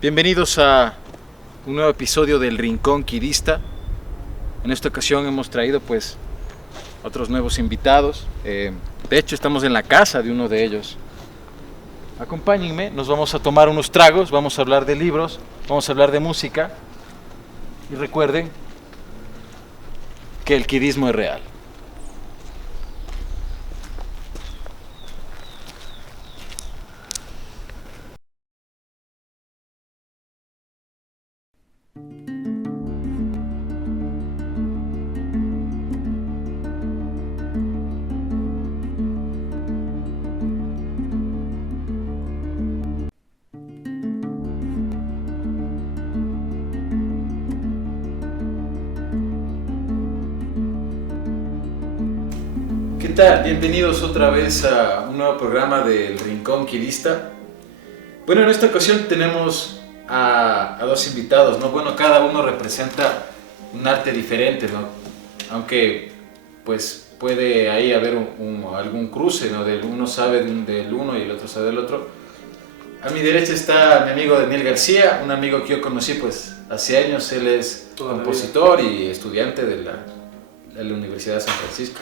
Bienvenidos a un nuevo episodio del Rincón Quirista. En esta ocasión hemos traído pues otros nuevos invitados. De hecho estamos en la casa de uno de ellos. Acompáñenme, nos vamos a tomar unos tragos, vamos a hablar de libros, vamos a hablar de música. Y recuerden que el quirismo es real. ¿Qué tal? Bienvenidos otra vez a un nuevo programa del Rincón Quirista. Bueno, en esta ocasión tenemos a dos invitados, ¿no? Bueno, cada uno representa un arte diferente, ¿no? Aunque, pues, puede ahí haber algún cruce, ¿no? Uno sabe del uno y el otro sabe del otro. A mi derecha está mi amigo Daniel García, un amigo que yo conocí, pues, hace años. Él es compositor y estudiante de la Universidad de San Francisco.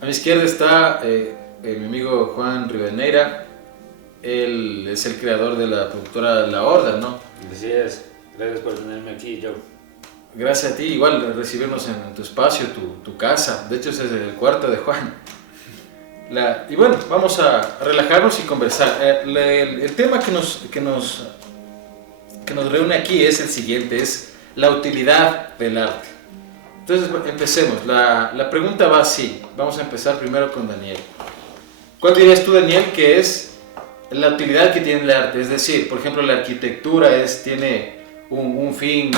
A mi izquierda está mi amigo Juan Rivadeneira. Él es el creador de la productora La Horda, ¿no? Así es, gracias por tenerme aquí, Joe. Gracias a ti, igual recibirnos en tu espacio, tu casa. De hecho, ese es el cuarto de Juan. Y bueno, vamos a relajarnos y conversar. El tema que nos reúne aquí es el siguiente, es la utilidad del arte. Entonces, empecemos. La pregunta va así. Vamos a empezar primero con Daniel. ¿Cuál dirías tú, Daniel, que es la utilidad que tiene el arte? Es decir, por ejemplo, la arquitectura tiene un fin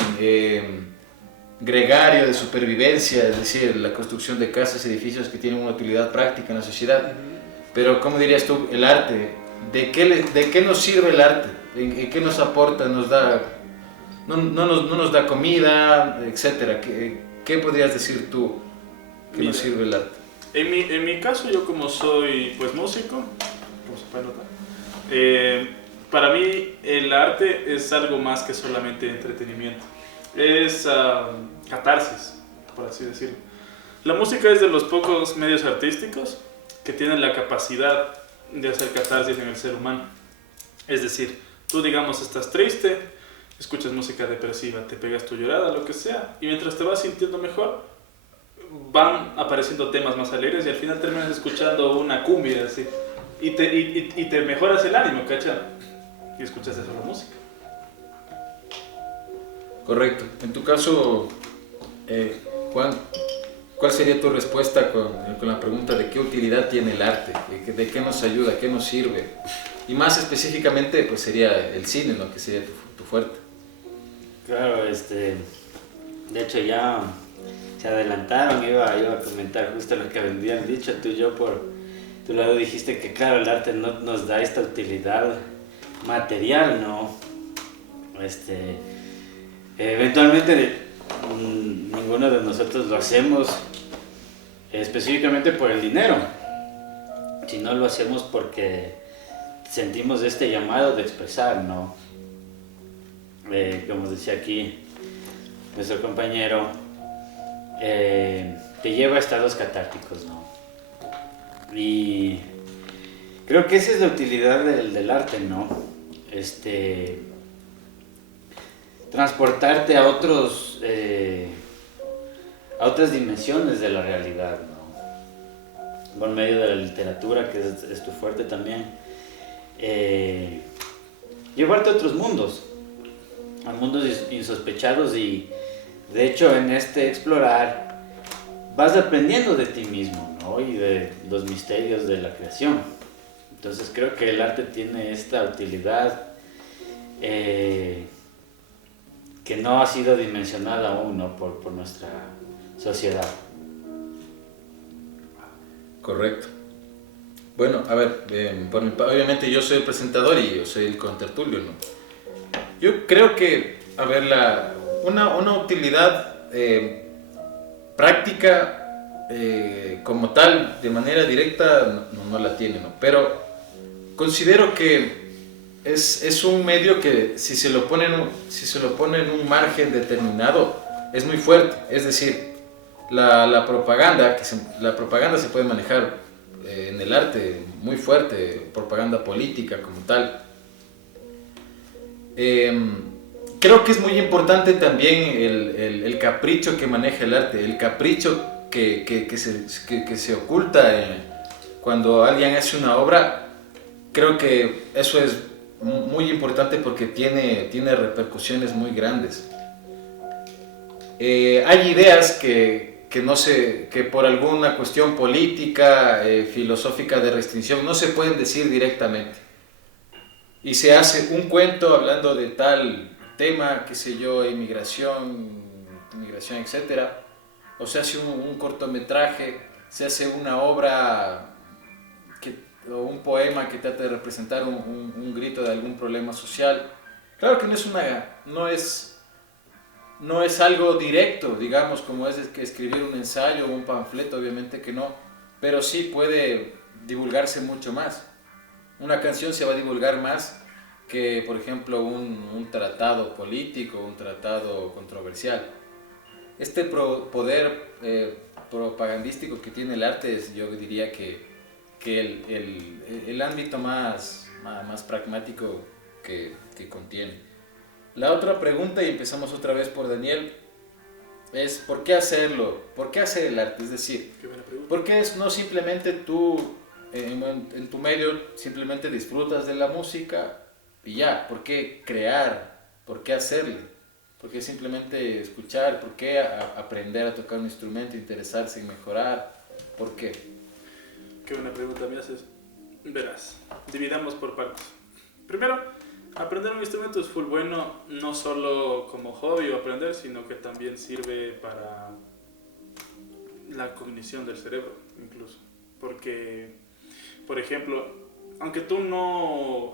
gregario de supervivencia, es decir, la construcción de casas, edificios que tienen una utilidad práctica en la sociedad. Pero, ¿cómo dirías tú, el arte? ¿De qué nos sirve el arte? ¿En qué nos aporta? ¿Nos da, no nos da comida, etcétera? ¿Qué podrías decir tú que nos sirve el arte? En mi caso, yo como soy pues músico, como se puede notar, para mí el arte es algo más que solamente entretenimiento. Es catarsis, por así decirlo. La música es de los pocos medios artísticos que tienen la capacidad de hacer catarsis en el ser humano. Es decir, tú digamos estás triste, escuchas música depresiva, te pegas tu llorada, lo que sea, y mientras te vas sintiendo mejor, van apareciendo temas más alegres y al final terminas escuchando una cumbia así, y te mejoras el ánimo, ¿cachai? Y escuchas eso, la música. Correcto. En tu caso, Juan, ¿cuál sería tu respuesta con la pregunta de qué utilidad tiene el arte? ¿De qué nos ayuda? ¿Qué nos sirve? Y más específicamente, pues sería el cine, ¿no? Que sería tu fuerte. Claro, de hecho ya se adelantaron, iba a comentar justo lo que habían dicho tú y yo por tu lado. Dijiste que claro, el arte no nos da esta utilidad material, ¿no? Eventualmente ninguno de nosotros lo hacemos específicamente por el dinero, sino lo hacemos porque sentimos este llamado de expresar, ¿no? Como decía aquí nuestro compañero, te lleva a estados catárticos, ¿no? Y creo que esa es la utilidad del arte, ¿no? Transportarte a otras dimensiones de la realidad, ¿no? Por medio de la literatura, que es tu fuerte también, llevarte a otros mundos, a mundos insospechados, y de hecho en explorar vas aprendiendo de ti mismo, ¿no? Y de los misterios de la creación. Entonces creo que el arte tiene esta utilidad que no ha sido dimensionada aún, ¿no? por nuestra sociedad. Correcto. Bueno, a ver, obviamente yo soy el presentador y yo soy el contertulio, ¿no? Yo creo que, a ver, una utilidad práctica como tal, de manera directa, no la tiene, ¿no? Pero considero que es un medio que si se lo pone en un margen determinado es muy fuerte. Es decir, la propaganda se puede manejar en el arte muy fuerte, propaganda política como tal. Creo que es muy importante también el capricho que maneja el arte, el capricho que se oculta cuando alguien hace una obra. Creo que eso es muy importante porque tiene repercusiones muy grandes. Hay ideas que por alguna cuestión política, filosófica de restricción, no se pueden decir directamente. Y se hace un cuento hablando de tal tema, qué sé yo, inmigración, etcétera. O se hace un cortometraje, se hace una obra o un poema que trate de representar un grito de algún problema social. Claro que no es algo directo, digamos, como es que escribir un ensayo o un panfleto, obviamente que no, pero sí puede divulgarse mucho más. Una canción se va a divulgar más que, por ejemplo, un tratado político, un tratado controversial. Este poder propagandístico que tiene el arte es, yo diría que el ámbito más pragmático que contiene. La otra pregunta, y empezamos otra vez por Daniel, es ¿por qué hacerlo? ¿Por qué hacer el arte? Es decir, ¿por qué no simplemente tú en tu medio simplemente disfrutas de la música y ya? ¿Por qué crear? ¿Por qué hacerle? ¿Por qué simplemente escuchar? ¿Por qué aprender a tocar un instrumento, interesarse en mejorar? ¿Por qué? Qué buena pregunta me haces. Verás, dividamos por partes. Primero, aprender un instrumento es full bueno, no solo como hobby o aprender, sino que también sirve para la cognición del cerebro, incluso. Porque, por ejemplo, aunque tú no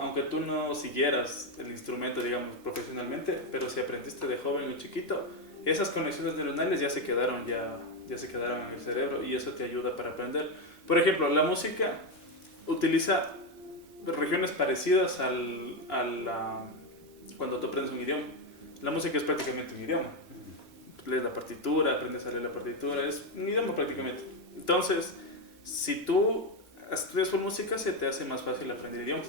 siguieras el instrumento, digamos, profesionalmente, pero si aprendiste de joven o chiquito, esas conexiones neuronales ya se quedaron en el cerebro y eso te ayuda para aprender. Por ejemplo, la música utiliza regiones parecidas cuando tú aprendes un idioma. La música es prácticamente un idioma. Lees la partitura, aprendes a leer la partitura, es un idioma prácticamente. Entonces, si tú estudias por música, se te hace más fácil aprender idiomas.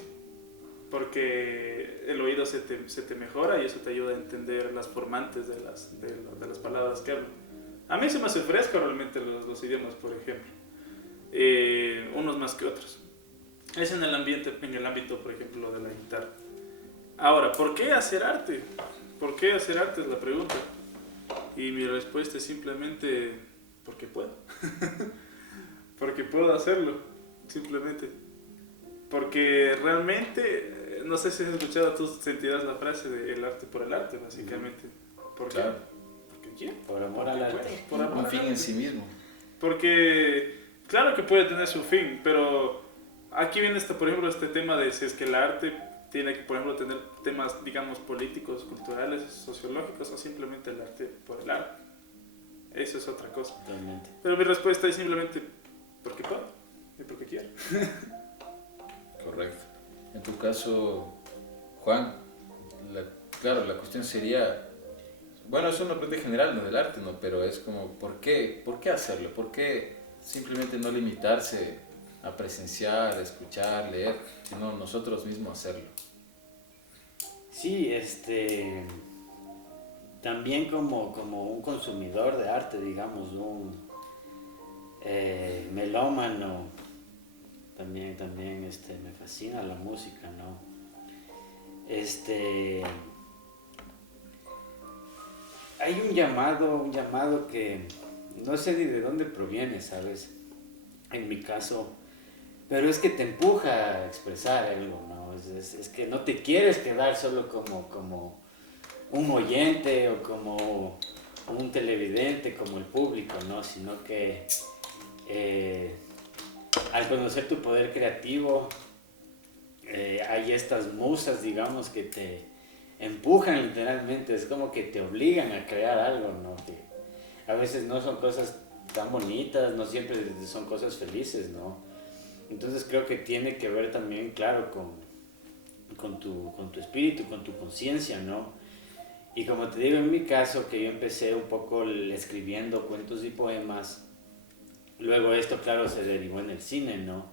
Porque el oído se te mejora y eso te ayuda a entender las formantes de las palabras que hablan. A mí se me hace fresco realmente los idiomas, por ejemplo. Unos más que otros. Es en el ámbito, por ejemplo, de la guitarra. Ahora, ¿por qué hacer arte? ¿Por qué hacer arte es la pregunta? Y mi respuesta es simplemente porque puedo. Porque puedo hacerlo, simplemente. Porque realmente, no sé si has escuchado, tú sentirás la frase de el arte por el arte, básicamente. ¿Por qué? Claro. ¿Porque quién? Por amor al arte. Por amor Un al fin arte. en sí mismo. Porque, claro que puede tener su fin, pero aquí viene por ejemplo, este tema de si es que el arte tiene que, por ejemplo, tener temas, digamos, políticos, culturales, sociológicos, o simplemente el arte por el arte. Eso es otra cosa. Totalmente. Pero mi respuesta es simplemente porque puedo y porque quiero. Correcto. En tu caso, Juan, claro, la cuestión sería, bueno, es una pregunta general, no del arte, ¿no? Pero es como, ¿por qué hacerlo? ¿Por qué simplemente no limitarse a presenciar, a escuchar, leer, sino nosotros mismos hacerlo? Sí, también como un consumidor de arte, digamos, un melómano, también me fascina la música, ¿no? Hay un llamado que no sé ni de dónde proviene, ¿sabes? En mi caso, pero es que te empuja a expresar algo, ¿no? Es que no te quieres quedar solo como un oyente o como un televidente, como el público, ¿no? Sino que al conocer tu poder creativo, hay estas musas, digamos, que te empujan literalmente, es como que te obligan a crear algo, ¿no? Que a veces no son cosas tan bonitas, no siempre son cosas felices, ¿no? Entonces creo que tiene que ver también, claro, con tu espíritu, con tu conciencia, ¿no? Y como te digo, en mi caso, que yo empecé un poco escribiendo cuentos y poemas, luego esto, claro, se derivó en el cine, ¿no?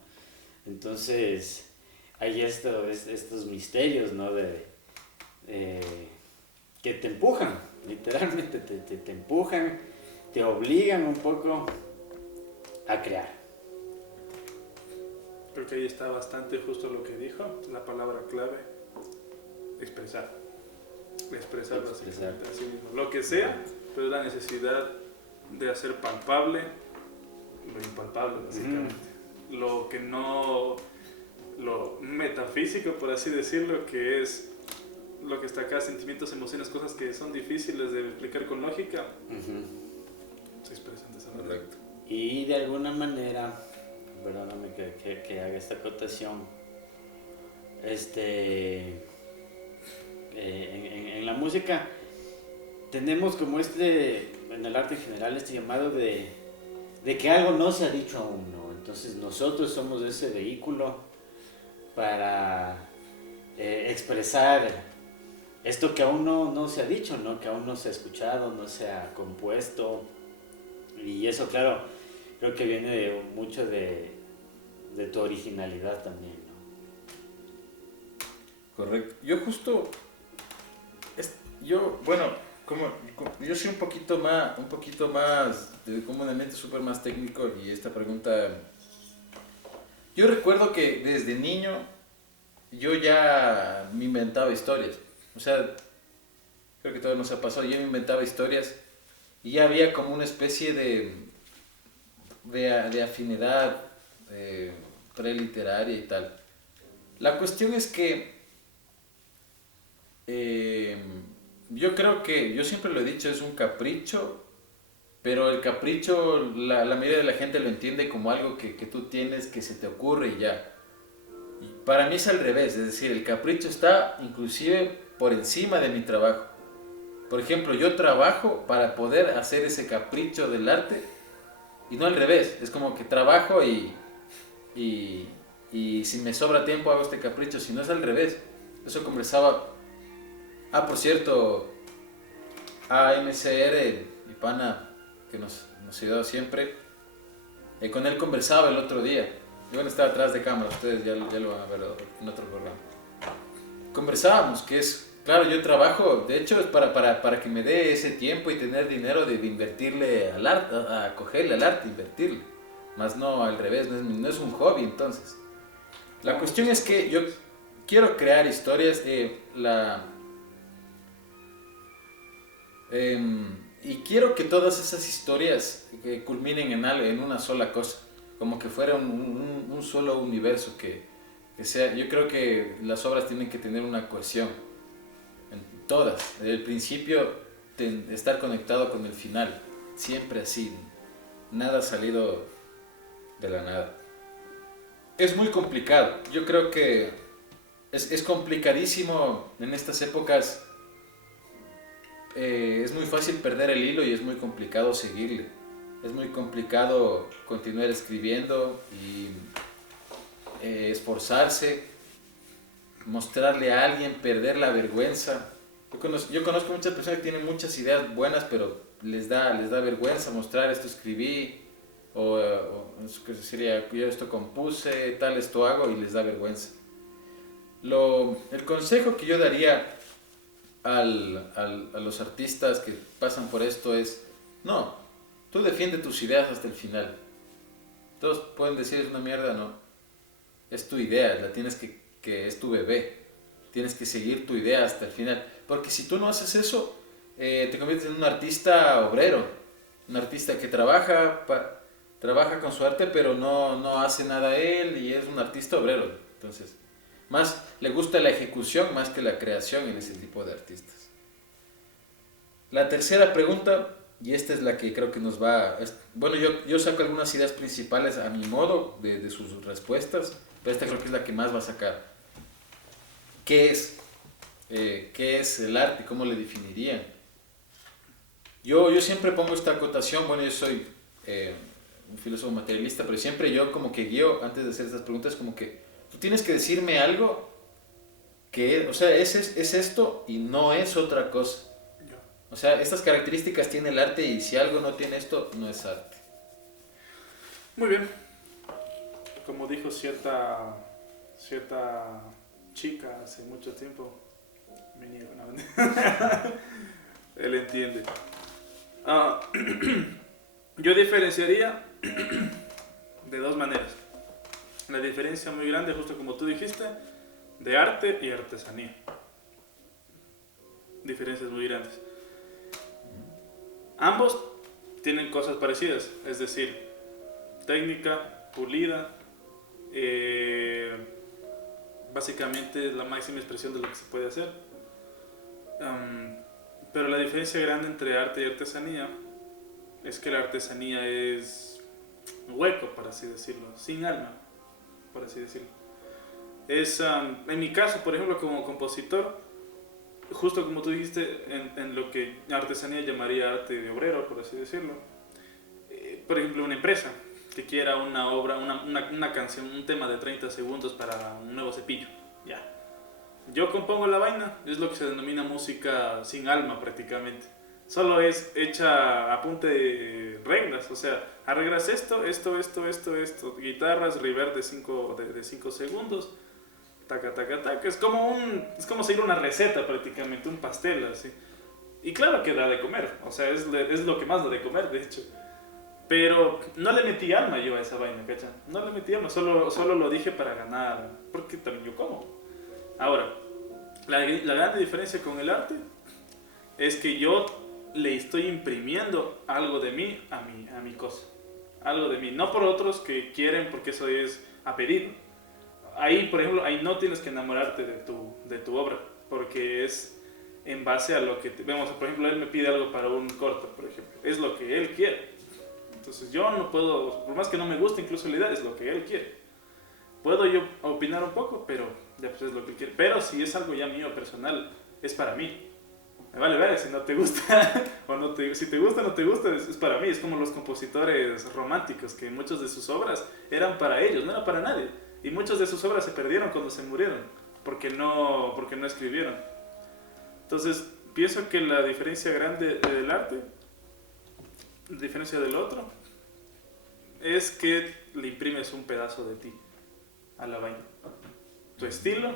Entonces, hay estos misterios, ¿no? Que te empujan, literalmente te empujan, te obligan un poco a crear. Creo que ahí está bastante justo lo que dijo, la palabra clave, expresar. Expresar básicamente así mismo. Lo que sea, pero es la necesidad de hacer palpable lo impalpable, básicamente. Lo que no, lo metafísico, por así decirlo, que es lo que está acá, sentimientos, emociones, cosas que son difíciles de explicar con lógica, se expresan de esa manera. Correcto. Y de alguna manera, perdóname que haga esta acotación, en la música tenemos como en el arte en general, este llamado de que algo no se ha dicho aún, ¿no? Entonces nosotros somos ese vehículo para expresar esto que aún no se ha dicho, ¿no? Que aún no se ha escuchado, no se ha compuesto. Y eso, claro, creo que viene mucho de tu originalidad también, ¿no? Correcto. Yo justo, yo soy un poquito más, comúnmente súper más técnico, y esta pregunta, yo recuerdo que desde niño yo ya me inventaba historias. O sea, creo que todo nos ha pasado, yo me inventaba historias y ya había como una especie de afinidad preliteraria y tal. La cuestión es que yo creo que, yo siempre lo he dicho, es un capricho, pero el capricho la mayoría de la gente lo entiende como algo que tú tienes, que se te ocurre y ya. Y para mí es al revés, es decir, el capricho está inclusive por encima de mi trabajo. Por ejemplo, yo trabajo para poder hacer ese capricho del arte y no al revés, es como que trabajo y si me sobra tiempo hago este capricho, si no es al revés. Eso conversaba, por cierto, AMCR, mi pana que nos ayudó siempre, con él conversaba el otro día. Yo estaba atrás de cámara, ustedes ya lo van a ver en otro programa. Conversábamos que es, claro, yo trabajo, de hecho es para que me dé ese tiempo y tener dinero de invertirle al arte, a cogerle al arte, invertirle. Más no al revés, no es un hobby entonces. La cuestión es que yo quiero crear historias, y quiero que todas esas historias culminen en una sola cosa, como que fuera un solo universo que sea. Yo creo que las obras tienen que tener una cohesión, en todas, desde el principio estar conectado con el final, siempre así, nada salido de la nada. Es muy complicado, yo creo que es complicadísimo en estas épocas. Es muy fácil perder el hilo y es muy complicado seguirle. Es muy complicado continuar escribiendo y esforzarse, mostrarle a alguien, perder la vergüenza. Yo conozco muchas personas que tienen muchas ideas buenas, pero les da vergüenza mostrar: esto escribí, o que sería, yo esto compuse, tal, esto hago, y les da vergüenza. El consejo que yo daría a los artistas que pasan por esto es: no, tú defiende tus ideas hasta el final. Todos pueden decir es una mierda, no. Es tu idea, la tienes que es tu bebé. Tienes que seguir tu idea hasta el final. Porque si tú no haces eso, te conviertes en un artista obrero. Un artista que trabaja con su arte, pero no hace nada él, y es un artista obrero. Entonces, más le gusta la ejecución más que la creación en ese tipo de artistas. La tercera pregunta, y esta es la que creo que nos va... Bueno, yo saco algunas ideas principales a mi modo de sus respuestas, pero esta creo que es la que más va a sacar. ¿Qué es el arte? ¿Cómo le definirían? Yo siempre pongo esta acotación. Bueno, yo soy un filósofo materialista, pero siempre yo como que guío, antes de hacer estas preguntas, como que tú tienes que decirme algo o sea, es esto y no es otra cosa. Ya. O sea, estas características tiene el arte y si algo no tiene esto, no es arte. Muy bien. Como dijo cierta chica hace mucho tiempo, me niego, no. Él entiende. Ah, yo diferenciaría de dos maneras. La diferencia muy grande, justo como tú dijiste, de arte y artesanía. Diferencias muy grandes. Ambos tienen cosas parecidas, es decir, técnica, pulida, básicamente es la máxima expresión de lo que se puede hacer. Pero la diferencia grande entre arte y artesanía es que la artesanía es hueco, por así decirlo, sin alma, por así decirlo. En mi caso, por ejemplo, como compositor, justo como tú dijiste, en lo que artesanía llamaría arte de obrero, por así decirlo. Por ejemplo, una empresa que quiera una obra, una canción, un tema de 30 segundos para un nuevo cepillo, ya. Yo compongo la vaina, es lo que se denomina música sin alma prácticamente. Solo es hecha a punta de reglas, o sea, arreglas esto, guitarras, reverb de 5 segundos, taca, taca, taca. Es como seguir una receta prácticamente, un pastel así. Y claro que da de comer, o sea, es lo que más da de comer, de hecho. Pero no le metí alma yo a esa vaina, ¿cachan? No le metí alma, solo lo dije para ganar, porque también yo como. Ahora, la gran diferencia con el arte es que yo le estoy imprimiendo algo de mí a mi cosa. Algo de mí, no por otros que quieren, porque eso es a pedido. Ahí, por ejemplo, ahí no tienes que enamorarte de tu obra, porque es en base a lo que vemos. Por ejemplo, él me pide algo para un corto, por ejemplo. Es lo que él quiere. Entonces yo no puedo, por más que no me guste incluso la idea, es lo que él quiere. Puedo yo opinar un poco, pero ya pues es lo que él quiere. Pero si es algo ya mío, personal, es para mí. Me vale ver si no te gusta o no si te gusta o no te gusta, es para mí. Es como los compositores románticos, que muchas de sus obras eran para ellos, no eran para nadie. Y muchas de sus obras se perdieron cuando se murieron, porque no escribieron. Entonces, pienso que la diferencia grande del arte, la diferencia del otro, es que le imprimes un pedazo de ti a la vaina. Tu estilo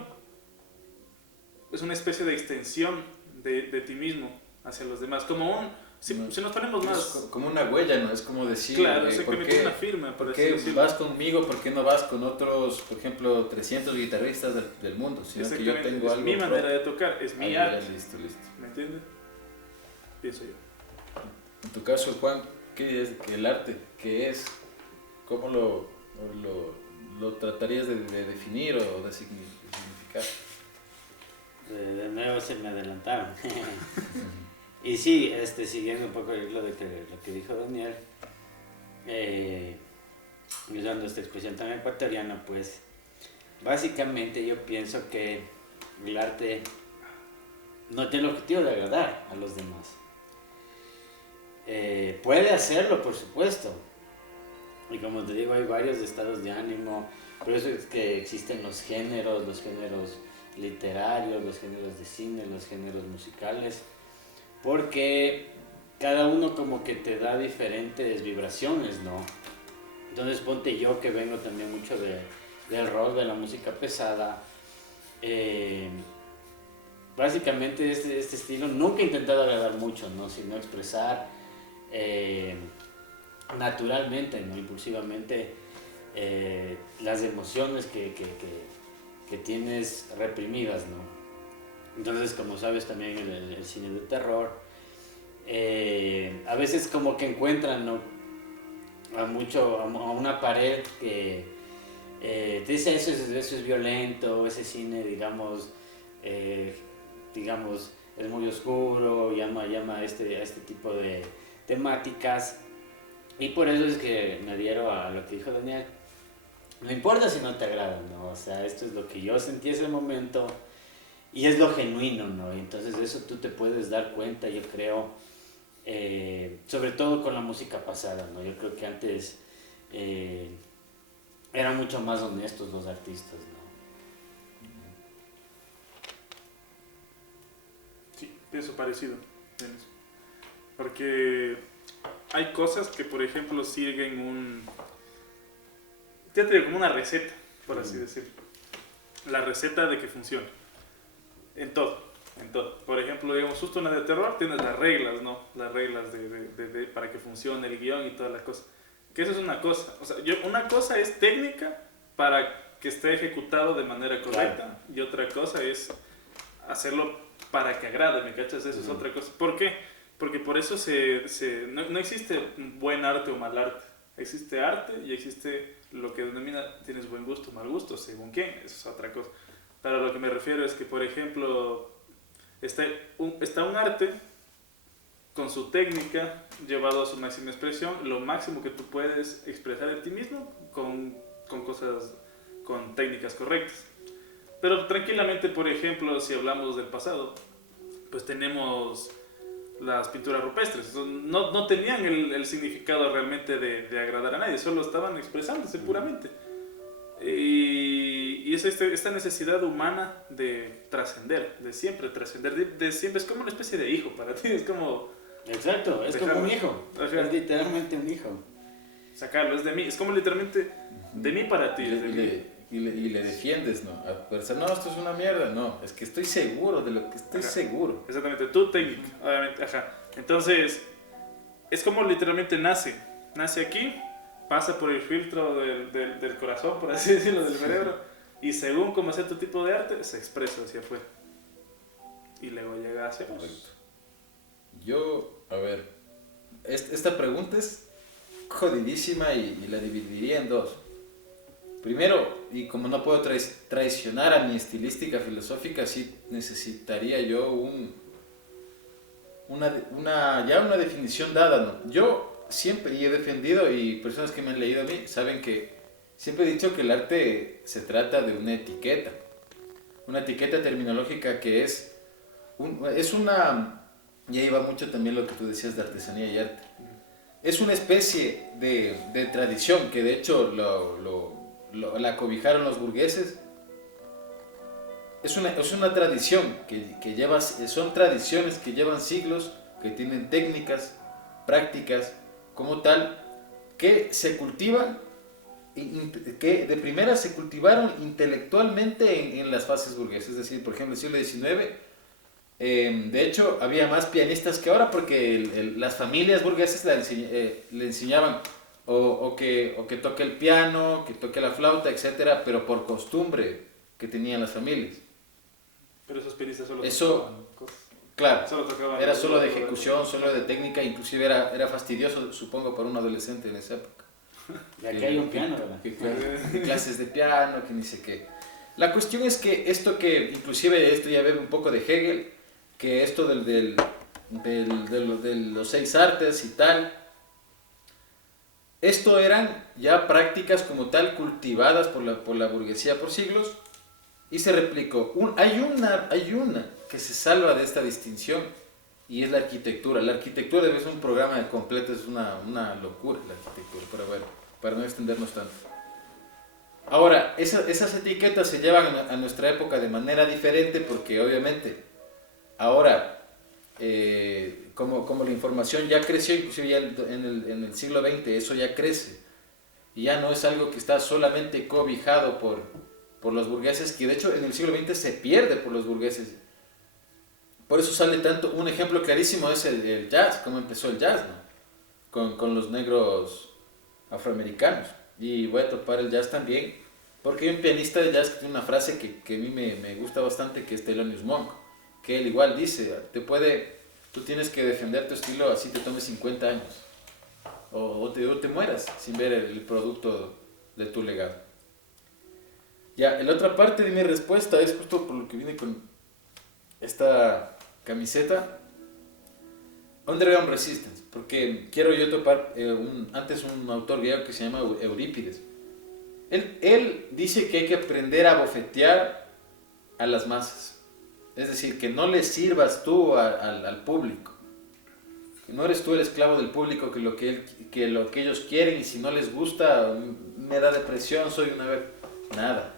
es una especie de extensión de ti mismo hacia los demás, si nos ponemos más... Como una huella, ¿no? Es como decir... Claro, exactamente, una firma, por así decirlo. ¿Vas conmigo? ¿Por qué no vas con otros, por ejemplo, 300 guitarristas del mundo? Sino que yo tengo es algo mi manera de tocar, es mi arte. Listo. ¿Me entiendes? Pienso yo. En tu caso, Juan, ¿qué es el arte? ¿Qué es? ¿Cómo lo tratarías de definir o de significar? De nuevo se me adelantaron. Y sí, siguiendo un poco lo que dijo Daniel, usando esta expresión tan ecuatoriana, pues básicamente yo pienso que el arte no tiene el objetivo de agradar a los demás. Puede hacerlo, por supuesto, y como te digo, hay varios estados de ánimo. Por eso es que existen los géneros literarios, los géneros de cine, los géneros musicales, porque cada uno como que te da diferentes vibraciones, ¿no? Entonces ponte yo, que vengo también mucho del rock, de la música pesada. Básicamente este estilo nunca he intentado agradar mucho, ¿no? Sino expresar naturalmente, no impulsivamente, las emociones que tienes reprimidas, ¿no? Entonces, como sabes, también en el cine de terror, a veces como que encuentran, ¿no?, a una pared que te dice eso es violento, ese cine, digamos, es muy oscuro, llama a este tipo de temáticas. Y por eso es que me adhiero a lo que dijo Daniel. No importa si no te agrada, ¿no? O sea, esto es lo que yo sentí ese momento y es lo genuino, ¿no? Y entonces de eso tú te puedes dar cuenta, yo creo, sobre todo con la música pasada, ¿no? Yo creo que antes eran mucho más honestos los artistas, ¿no? pienso parecido en eso. Porque hay cosas que, por ejemplo, siguen ya te digo, como una receta, por así decirlo. La receta de que funcione. En todo. Por ejemplo, digamos, justo una de terror tienes las reglas, ¿no? Las reglas para que funcione el guión y todas las cosas. Que eso es una cosa. O sea, una cosa es técnica para que esté ejecutado de manera correcta, claro. Y otra cosa es hacerlo para que agrade, ¿me cachas? Eso es otra cosa. ¿Por qué? Porque por eso no existe buen arte o mal arte. Existe arte y existe lo que denomina tienes buen gusto o mal gusto, según quién, eso es otra cosa. Pero a lo que me refiero es que, por ejemplo, está un arte con su técnica llevado a su máxima expresión, lo máximo que tú puedes expresar en ti mismo con cosas, con técnicas correctas. Pero tranquilamente, por ejemplo, si hablamos del pasado, pues tenemos las pinturas rupestres. No tenían el significado realmente de agradar a nadie, solo estaban expresándose puramente. Y es esta necesidad humana de trascender, de siempre trascender, de siempre, es como una especie de hijo para ti, es como... Exacto, es como un hijo, es literalmente un hijo. Sacarlo, es de mí, es como literalmente de mí para ti. Y le defiendes, ¿no? A pensar, no, esto es una mierda, no, es que estoy seguro de lo que estoy seguro. Exactamente, tu técnica, obviamente, Entonces, es como literalmente nace aquí, pasa por el filtro del corazón, por así decirlo, del cerebro, y según cómo sea tu tipo de arte, se expresa hacia afuera. Y luego llega hacia vos. Yo, a ver, esta pregunta es jodidísima y la dividiría en dos. Primero, y como no puedo traicionar a mi estilística filosófica, sí necesitaría yo una definición dada, ¿no? Yo siempre he defendido, y personas que me han leído a mí saben que siempre he dicho que el arte se trata de una etiqueta terminológica que es una, y ahí va mucho también lo que tú decías de artesanía y arte. Es una especie de tradición que de hecho la cobijaron los burgueses. Es una tradición son tradiciones que llevan siglos, que tienen técnicas, prácticas, como tal, que se cultivan, que de primera se cultivaron intelectualmente en las fases burguesas. Es decir, por ejemplo, en el siglo XIX, de hecho, había más pianistas que ahora porque las familias burguesas le enseñaban o que toque el piano, que toque la flauta, etcétera, pero por costumbre que tenían las familias. Pero esos pianistas solo tocaban cosas. Claro, era solo de ejecución, solo de técnica, inclusive era fastidioso, supongo, para un adolescente en esa época. Y aquí hay un piano, ¿verdad? Que clases de piano, que ni sé qué. La cuestión es que inclusive esto ya bebe un poco de Hegel, que esto de los 6 artes y tal, esto eran ya prácticas como tal cultivadas por la burguesía por siglos y se replicó. Hay una que se salva de esta distinción y es la arquitectura. La arquitectura debe ser un programa completo, es una locura la arquitectura, pero bueno, para no extendernos tanto. Ahora, esas etiquetas se llevan a nuestra época de manera diferente porque obviamente ahora, como la información ya creció, inclusive ya en el siglo XX, eso ya crece. Y ya no es algo que está solamente cobijado por los burgueses, que de hecho en el siglo XX se pierde por los burgueses. Por eso sale tanto, un ejemplo clarísimo es el jazz, cómo empezó el jazz, ¿no? Con los negros afroamericanos. Y voy a topar el jazz también, porque hay un pianista de jazz que tiene una frase que a mí me gusta bastante, que es Thelonious Monk, que él igual dice, tú tienes que defender tu estilo así te tomes 50 años, o te mueras sin ver el producto de tu legado. Ya, la otra parte de mi respuesta es justo por lo que vine con esta camiseta, Underground Resistance, porque quiero yo topar antes un autor griego que se llama Eurípides. Él dice que hay que aprender a bofetear a las masas. Es decir, que no le sirvas tú al público. Que no eres tú el esclavo del público, que lo que ellos quieren, y si no les gusta, me da depresión, soy una vez. Nada.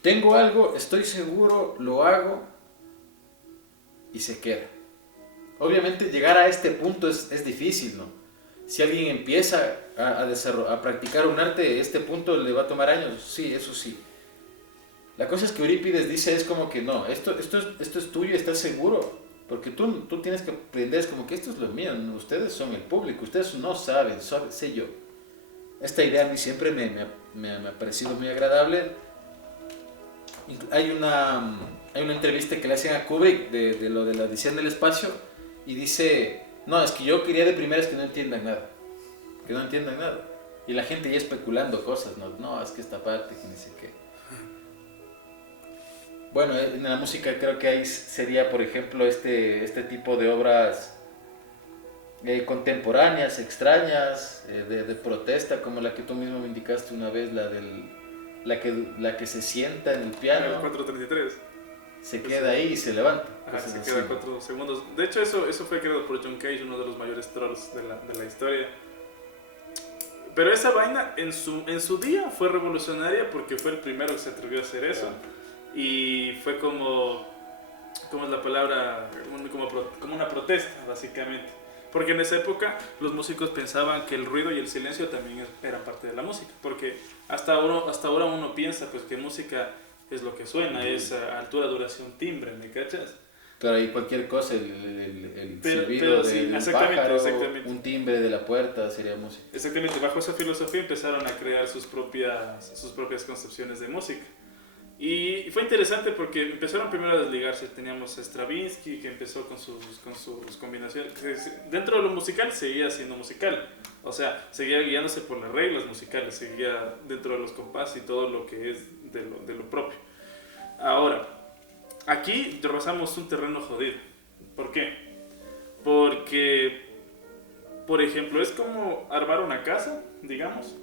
Tengo algo, estoy seguro, lo hago. y se queda. Obviamente llegar a este punto es difícil, ¿no? Si alguien empieza a practicar un arte, este punto le va a tomar años, sí, eso sí. La cosa es que Eurípides dice, es como que no, esto es tuyo, estás seguro, porque tú tienes que aprender, es como que esto es lo mío, ¿no? Ustedes son el público, ustedes no saben, sé yo. Esta idea a mí siempre me ha parecido muy agradable. Hay una entrevista que le hacen a Kubrick de lo de la Odisea en el espacio y dice, no, es que yo quería de primeras que no entiendan nada, y la gente ya especulando cosas, no, es que esta parte, que ni sé qué. Bueno, en la música creo que ahí sería, por ejemplo, este tipo de obras contemporáneas, extrañas, de protesta, como la que tú mismo me indicaste una vez, la que se sienta en el piano. El 433. Se queda ahí y se levanta. Se queda 4 segundos. De hecho, eso fue creado por John Cage, uno de los mayores trolls de la historia. Pero esa vaina en su día fue revolucionaria porque fue el primero que se atrevió a hacer eso. Y fue ¿cómo es la palabra? Como una protesta, básicamente. Porque en esa época los músicos pensaban que el ruido y el silencio también eran parte de la música. Porque hasta ahora uno piensa pues, que música es lo que suena, es altura, duración, timbre, ¿me cachas? Pero ahí cualquier cosa, el pero silbido del pájaro, exactamente. un timbre de la puerta sería música. Exactamente, bajo esa filosofía empezaron a crear sus propias concepciones de música. Y fue interesante porque empezaron primero a desligarse. Teníamos a Stravinsky, que empezó con sus combinaciones. Dentro de lo musical seguía siendo musical. O sea, seguía guiándose por las reglas musicales, seguía dentro de los compases y todo lo que es de lo propio. Ahora, aquí rozamos un terreno jodido. ¿Por qué? Porque, por ejemplo, es como armar una casa, digamos.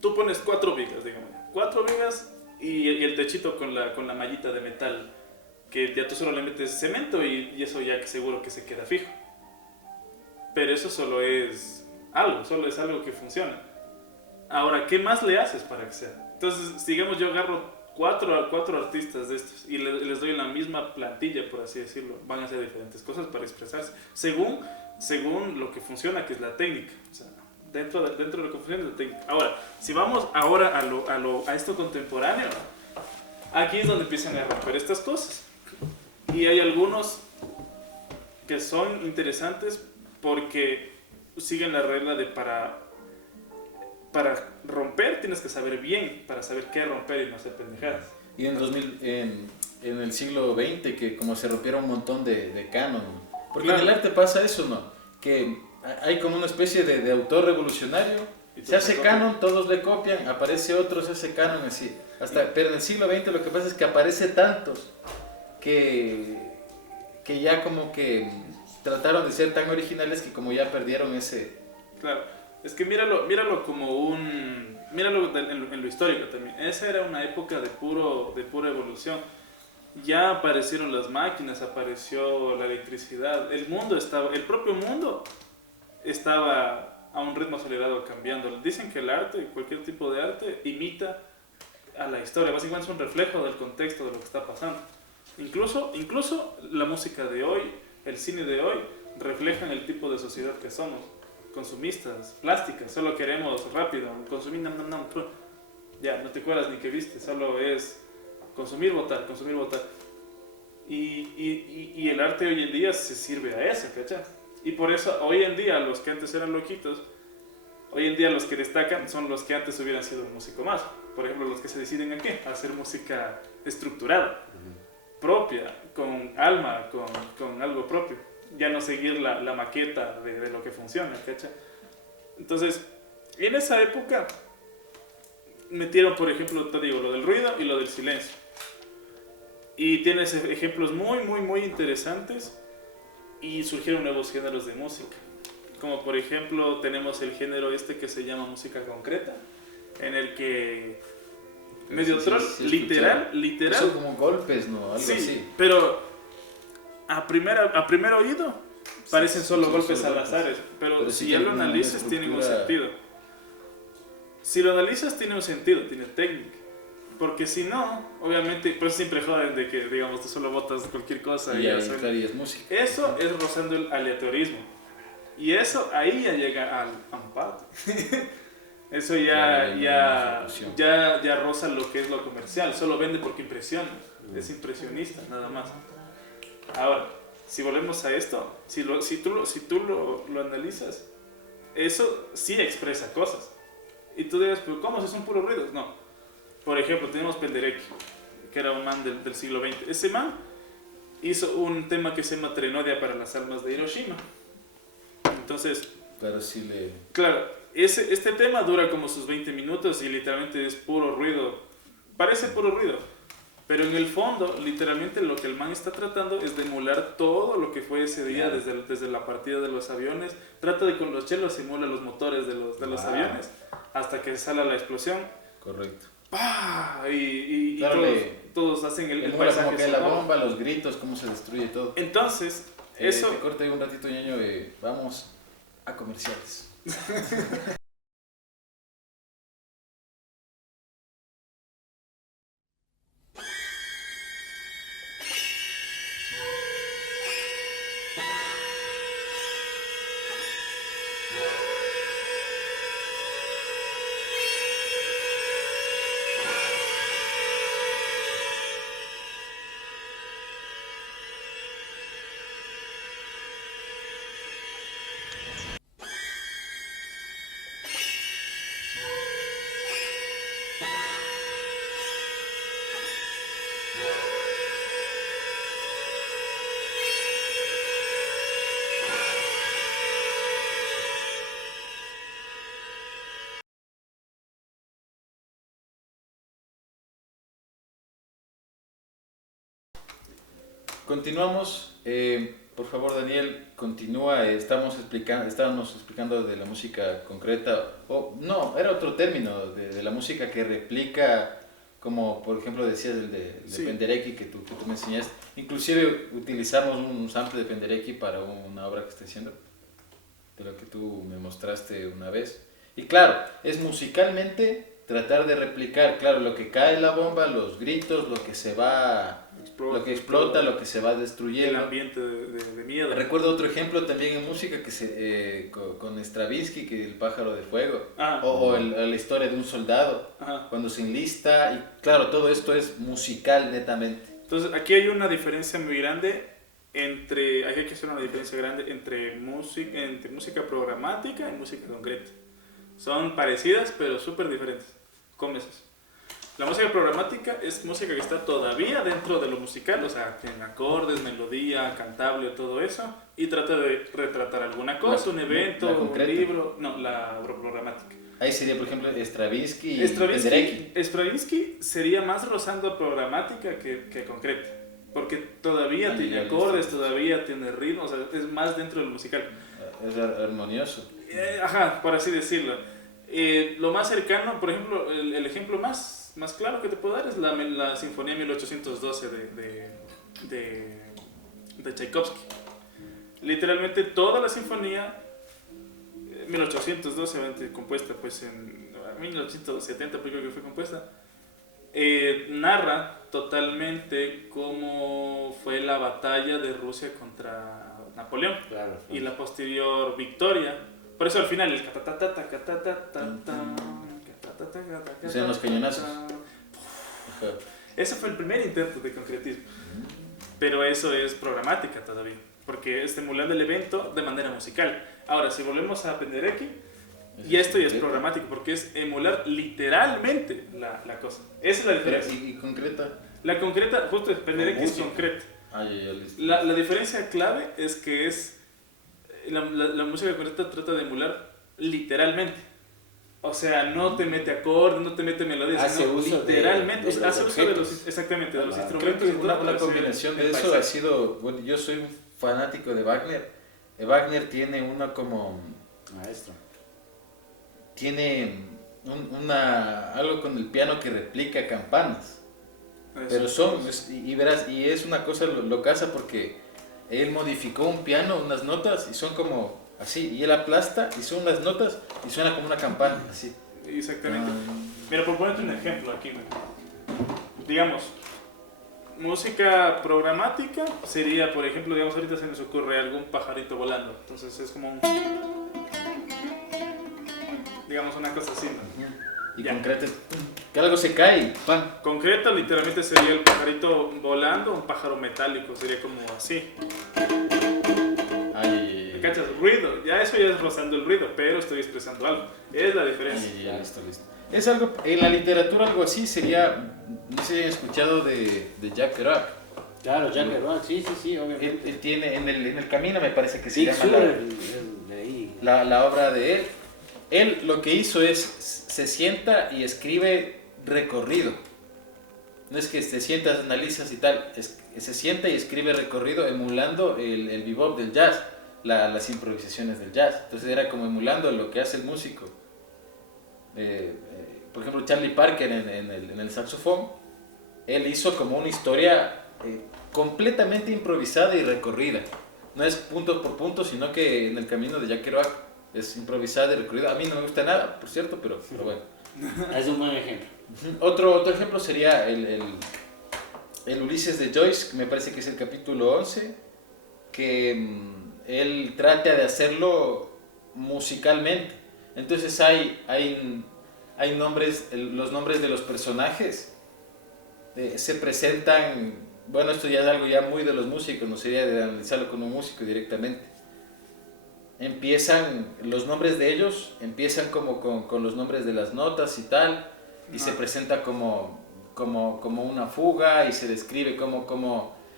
Tú pones 4 vigas, digamos. 4 vigas y el techito con la mallita de metal, que ya tú solo le metes cemento y eso ya que seguro que se queda fijo. Pero eso solo es algo que funciona. Ahora, ¿qué más le haces para que sea? Entonces, digamos, yo agarro 4 artistas de estos y les doy la misma plantilla, por así decirlo. Van a hacer diferentes cosas para expresarse según lo que funciona, que es la técnica. O sea, dentro de lo que funciona es la técnica. Ahora, si vamos ahora a esto contemporáneo, aquí es donde empiezan a romper estas cosas. Y hay algunos que son interesantes porque siguen la regla de para romper tienes que saber bien, para saber qué romper y no hacer pendejadas. Y en el siglo XX, que como se rompieron un montón de canon, porque claro, en el arte pasa eso, ¿no? Que hay como una especie de autor revolucionario, se hace canon, todos le copian, aparece otro, se hace canon, así. Pero en el siglo XX lo que pasa es que aparece tantos que ya como que trataron de ser tan originales que como ya perdieron ese... Claro, es que míralo como míralo en lo histórico también. Esa era una época de pura evolución. Ya aparecieron las máquinas, apareció la electricidad, el propio mundo estaba a un ritmo acelerado cambiando. Dicen que el arte, cualquier tipo de arte, imita a la historia, básicamente es un reflejo del contexto de lo que está pasando. Incluso la música de hoy, el cine de hoy, reflejan el tipo de sociedad que somos, consumistas, plásticas, solo queremos rápido, consumir, ya, no te acuerdas ni qué viste, solo es consumir, votar. Y el arte hoy en día se sirve a eso, ¿cachai? Y por eso hoy en día los que antes eran loquitos, hoy en día los que destacan son los que antes hubieran sido un músico más. Por ejemplo, los que se deciden a qué, a hacer música estructurada, propia, con alma, con algo propio. Ya no seguir la maqueta de lo que funciona, ¿cachai? Entonces, en esa época metieron, por ejemplo, te digo, lo del ruido y lo del silencio. Y tienes ejemplos muy interesantes y surgieron nuevos géneros de música. Como por ejemplo, tenemos el género que se llama música concreta, en el que medio troll, literal. Son como golpes, ¿no? Algo sí, así. Pero a primer oído parecen solo golpes al azar, pero si ya lo analizas tienen un sentido. Si lo analizas tiene un sentido, tiene técnica. Porque si no, obviamente, pues siempre joden de que, digamos, tú solo botas cualquier cosa Y ya ahí, suena. claro, y es música. Eso es rozando el aleatorismo. Y eso ahí ya llega al amparo. Eso Claro, ya roza lo que es lo comercial. Solo vende porque impresiona. Es impresionista, nada más. Ahora, si volvemos a esto, si tú lo analizas, eso sí expresa cosas. Y tú dirás, pero ¿cómo? Si son puros ruidos. No. Por ejemplo, tenemos Penderecki, que era un man del siglo XX. Ese man hizo un tema que se llama Trenodia para las almas de Hiroshima. Entonces, Claro, sí le... claro, este tema dura como sus 20 minutos y literalmente es puro ruido. Parece puro ruido. Pero en el fondo, literalmente lo que el man está tratando es de emular todo lo que fue ese día, desde la partida de los aviones. Trata de con los chelos simula los motores de los aviones hasta que sale la explosión. Correcto. ¡Pah! Y Claro, todos hacen el como paisaje que la sonoro. bomba, los gritos, cómo se destruye todo. Entonces, eso... Te corto ahí un ratito, ñaño, vamos a comerciales. Continuamos. Por favor, Daniel, continúa. Estábamos explicando de la música concreta. No, era otro término de la música que replica, como por ejemplo decías de Sí. Penderecki que tú me enseñaste. Inclusive utilizamos un sample de Penderecki para una obra que estoy haciendo, de lo que tú me mostraste una vez. Y claro, es musicalmente tratar de replicar, claro, lo que cae la bomba, los gritos, lo que se va... lo que explota, lo que se va El destruyendo. ambiente de miedo. Recuerdo otro ejemplo también en música que con Stravinsky, que el pájaro de fuego, Ah. o la historia de un soldado, Ajá. cuando se enlista, y claro, todo esto es musical netamente. Entonces, aquí hay una diferencia muy grande hay que hacer una diferencia grande entre música programática y música concreta. Son parecidas, pero súper diferentes. ¿Cómo es eso? La música programática es música que está todavía dentro de lo musical, o sea, tiene acordes, melodía, cantable, todo eso, y trata de retratar alguna cosa, un evento, la un concreta. libro. No, la programática. Ahí sería, por ejemplo, Stravinsky y Penderecki. Stravinsky sería más rozando programática que concreta, porque todavía tiene ya acordes, listo. todavía tiene ritmo, o sea, es más dentro del musical. Es armonioso. Ajá, por así decirlo. Lo más cercano, por ejemplo, el ejemplo más claro que te puedo dar es la Sinfonía 1812 de Tchaikovsky. Literalmente toda la sinfonía, 1812, compuesta pues en 1970, creo que fue compuesta, narra totalmente cómo fue la batalla de Rusia contra Napoleón, Claro, y la posterior victoria. Por eso al final el O sea, los cañonazos. Ajá. Ese fue el primer intento de concretismo. Pero eso es programática todavía, porque es emulando el evento de manera musical. Ahora, si volvemos a Penderecki, y esto ya es programático, porque es emular literalmente la cosa. Esa es la diferencia. ¿Y concreta? La concreta, justo Penderecki es música. concreta. Ya listo. La diferencia clave es que la música concreta trata de emular literalmente. O sea, no te mete acordes, no te mete melodías, Hace sino uso literalmente. de los hace uso de los, objetos. exactamente, de los Claro. Creo instrumentos. que y todo una para hacer combinación de el eso ha paisaje. sido, bueno, yo soy un fanático de Wagner. Wagner tiene una como, Maestro. tiene algo con el piano que replica campanas. Pero y verás, y es una cosa locaza porque él modificó un piano, unas notas, y son como así, y él aplasta, y son unas notas, y suena como una campana, así. Exactamente. Mira, por ponerte un ejemplo aquí, digamos, música programática sería, por ejemplo, digamos, ahorita se nos ocurre algún pajarito volando. Entonces es como un... digamos, una cosa así, ¿no? Y Ya. concreto, que algo se cae, ¡pam! Concreta literalmente sería el pajarito volando, un pájaro metálico, sería como así. Ay, ay, ¿Me ay. cachas? Ruido, ya eso ya es rozando el ruido, pero estoy expresando algo. Es la diferencia. Ay, ay, ay, listo, listo. Es algo, en la literatura algo así sería, no sé si han escuchado de Jack Kerouac. Claro, Jack Kerouac, sí, obviamente. Él tiene en el camino, me parece que se Big llama Sur, el de ahí. la obra de él. Él lo que hizo es, se sienta y escribe recorrido. No es que te sientas, analizas y tal, se sienta y escribe recorrido emulando el bebop del jazz, las improvisaciones del jazz. Entonces era como emulando lo que hace el músico. Por ejemplo, Charlie Parker en el saxofón, él hizo como una historia completamente improvisada y recorrida. No es punto por punto, sino que en el camino de Jack Kerouac es improvisada y recorrida. A mí no me gusta nada, por cierto, pero bueno. Es un buen ejemplo. Otro ejemplo sería el Ulises de Joyce, que me parece que es el capítulo 11, que él trata de hacerlo musicalmente. Entonces hay nombres, los nombres de los personajes se presentan, bueno, esto ya es algo ya muy de los músicos, no sería de analizarlo con un músico directamente. Los nombres de ellos empiezan como con los nombres de las notas y tal, y se presenta como una fuga y se describe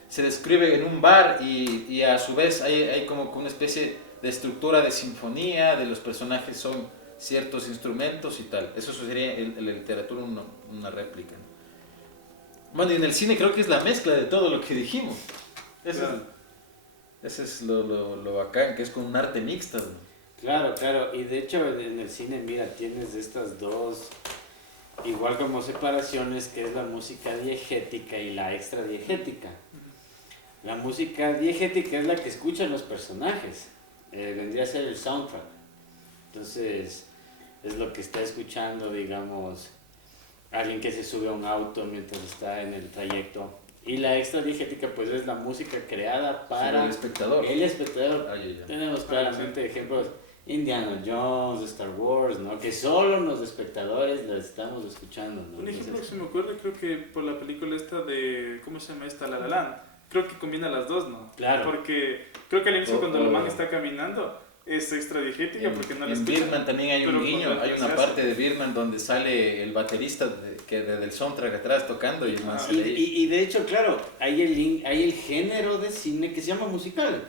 se describe en un bar y a su vez hay como una especie de estructura de sinfonía, de los personajes son ciertos instrumentos y tal. Eso sería en la literatura una réplica. Bueno, y en el cine creo que es la mezcla de todo lo que dijimos. Ese es lo bacán, que es con un arte mixta, ¿no? Claro, y de hecho en el cine, mira, tienes estas dos, igual como separaciones, que es la música diegética y la extradiegética. La música diegética es la que escuchan los personajes, vendría a ser el soundtrack. Entonces, es lo que está escuchando, digamos, alguien que se sube a un auto mientras está en el trayecto. Y la extradiegética, pues, es la música creada para el espectador. El espectador. Ay, ay. Tenemos claramente ejemplos, Indiana Jones, Star Wars, ¿no? Que solo los espectadores la estamos escuchando, ¿no? Un ejemplo que Entonces, se me ocurre, creo que por la película esta de, ¿cómo se llama esta? La La Land. Creo que combina las dos, ¿no? Claro. Porque creo que al inicio cuando el man está caminando es extradiegética porque no le En escucha. Birdman también hay un Pero guiño, cuando hay se una hace- parte de Birdman donde sale el baterista del soundtrack atrás tocando y el man Ah. sale ahí. y de hecho, claro, hay el género de cine que se llama musical,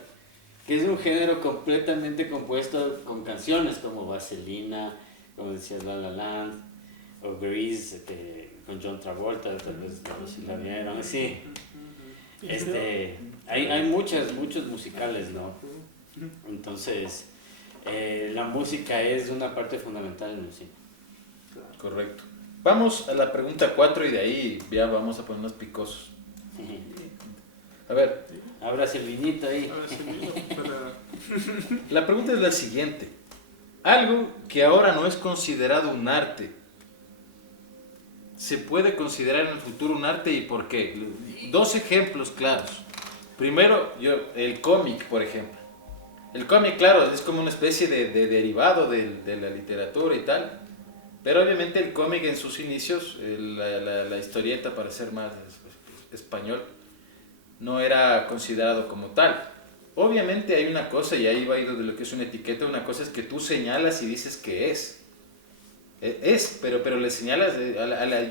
que es un género completamente compuesto con canciones como Vaselina, como decías La La Land, o Grease, con John Travolta, tal vez no sé si la vieron, sí. Hay muchos musicales, ¿no? Entonces, la música es una parte fundamental en el cine. Correcto. Vamos a la pregunta 4 y de ahí ya vamos a ponernos picosos. A ver, Abras el vinito ahí. Ahora sí, para... la pregunta es la siguiente. Algo que ahora no es considerado un arte, ¿se puede considerar en el futuro un arte y por qué? Dos ejemplos claros. Primero, el cómic, por ejemplo. El cómic, claro, es como una especie de derivado de la literatura y tal. Pero obviamente el cómic en sus inicios, la historieta para ser más español, no era considerado como tal. Obviamente hay una cosa, y ahí va ido de lo que es una etiqueta, una cosa es que tú señalas y dices que es. Pero le señalas,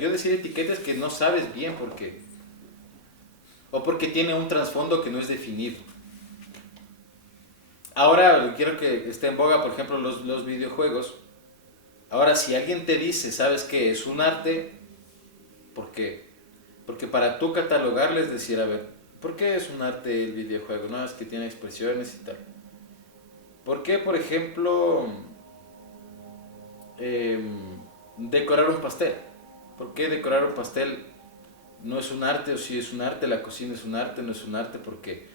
yo decir etiqueta es que no sabes bien por qué. O porque tiene un trasfondo que no es definido. Ahora quiero que esté en boga, por ejemplo, los videojuegos. Ahora, si alguien te dice, ¿sabes qué? Es un arte, ¿por qué? Porque para tú catalogarles, decir, a ver, ¿por qué es un arte el videojuego? No, es que tiene expresiones y tal. ¿Por qué, por ejemplo, decorar un pastel? ¿Por qué decorar un pastel no es un arte o si es un arte? La cocina es un arte, no es un arte, ¿por qué?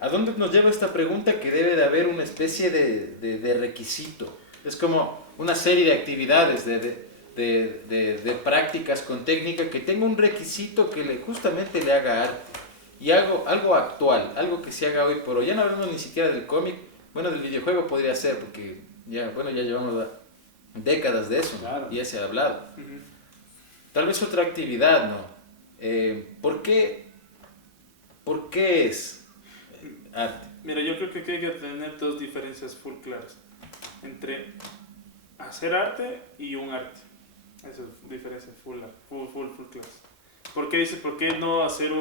¿A dónde nos lleva esta pregunta? Que debe de haber una especie de requisito. Es como una serie de actividades, de de prácticas con técnica, que tenga un requisito que justamente le haga arte. Y algo actual, algo que se haga hoy por hoy. Ya no hablamos ni siquiera del cómic, bueno, del videojuego podría ser, porque ya llevamos décadas de eso, claro. Y ya se ha hablado. Ujú. Tal vez otra actividad, ¿no? ¿Por qué es arte? Mira, yo creo que hay que tener dos diferencias full claras entre hacer arte y un arte. Esa es diferencia full claras. ¿Por qué no hacer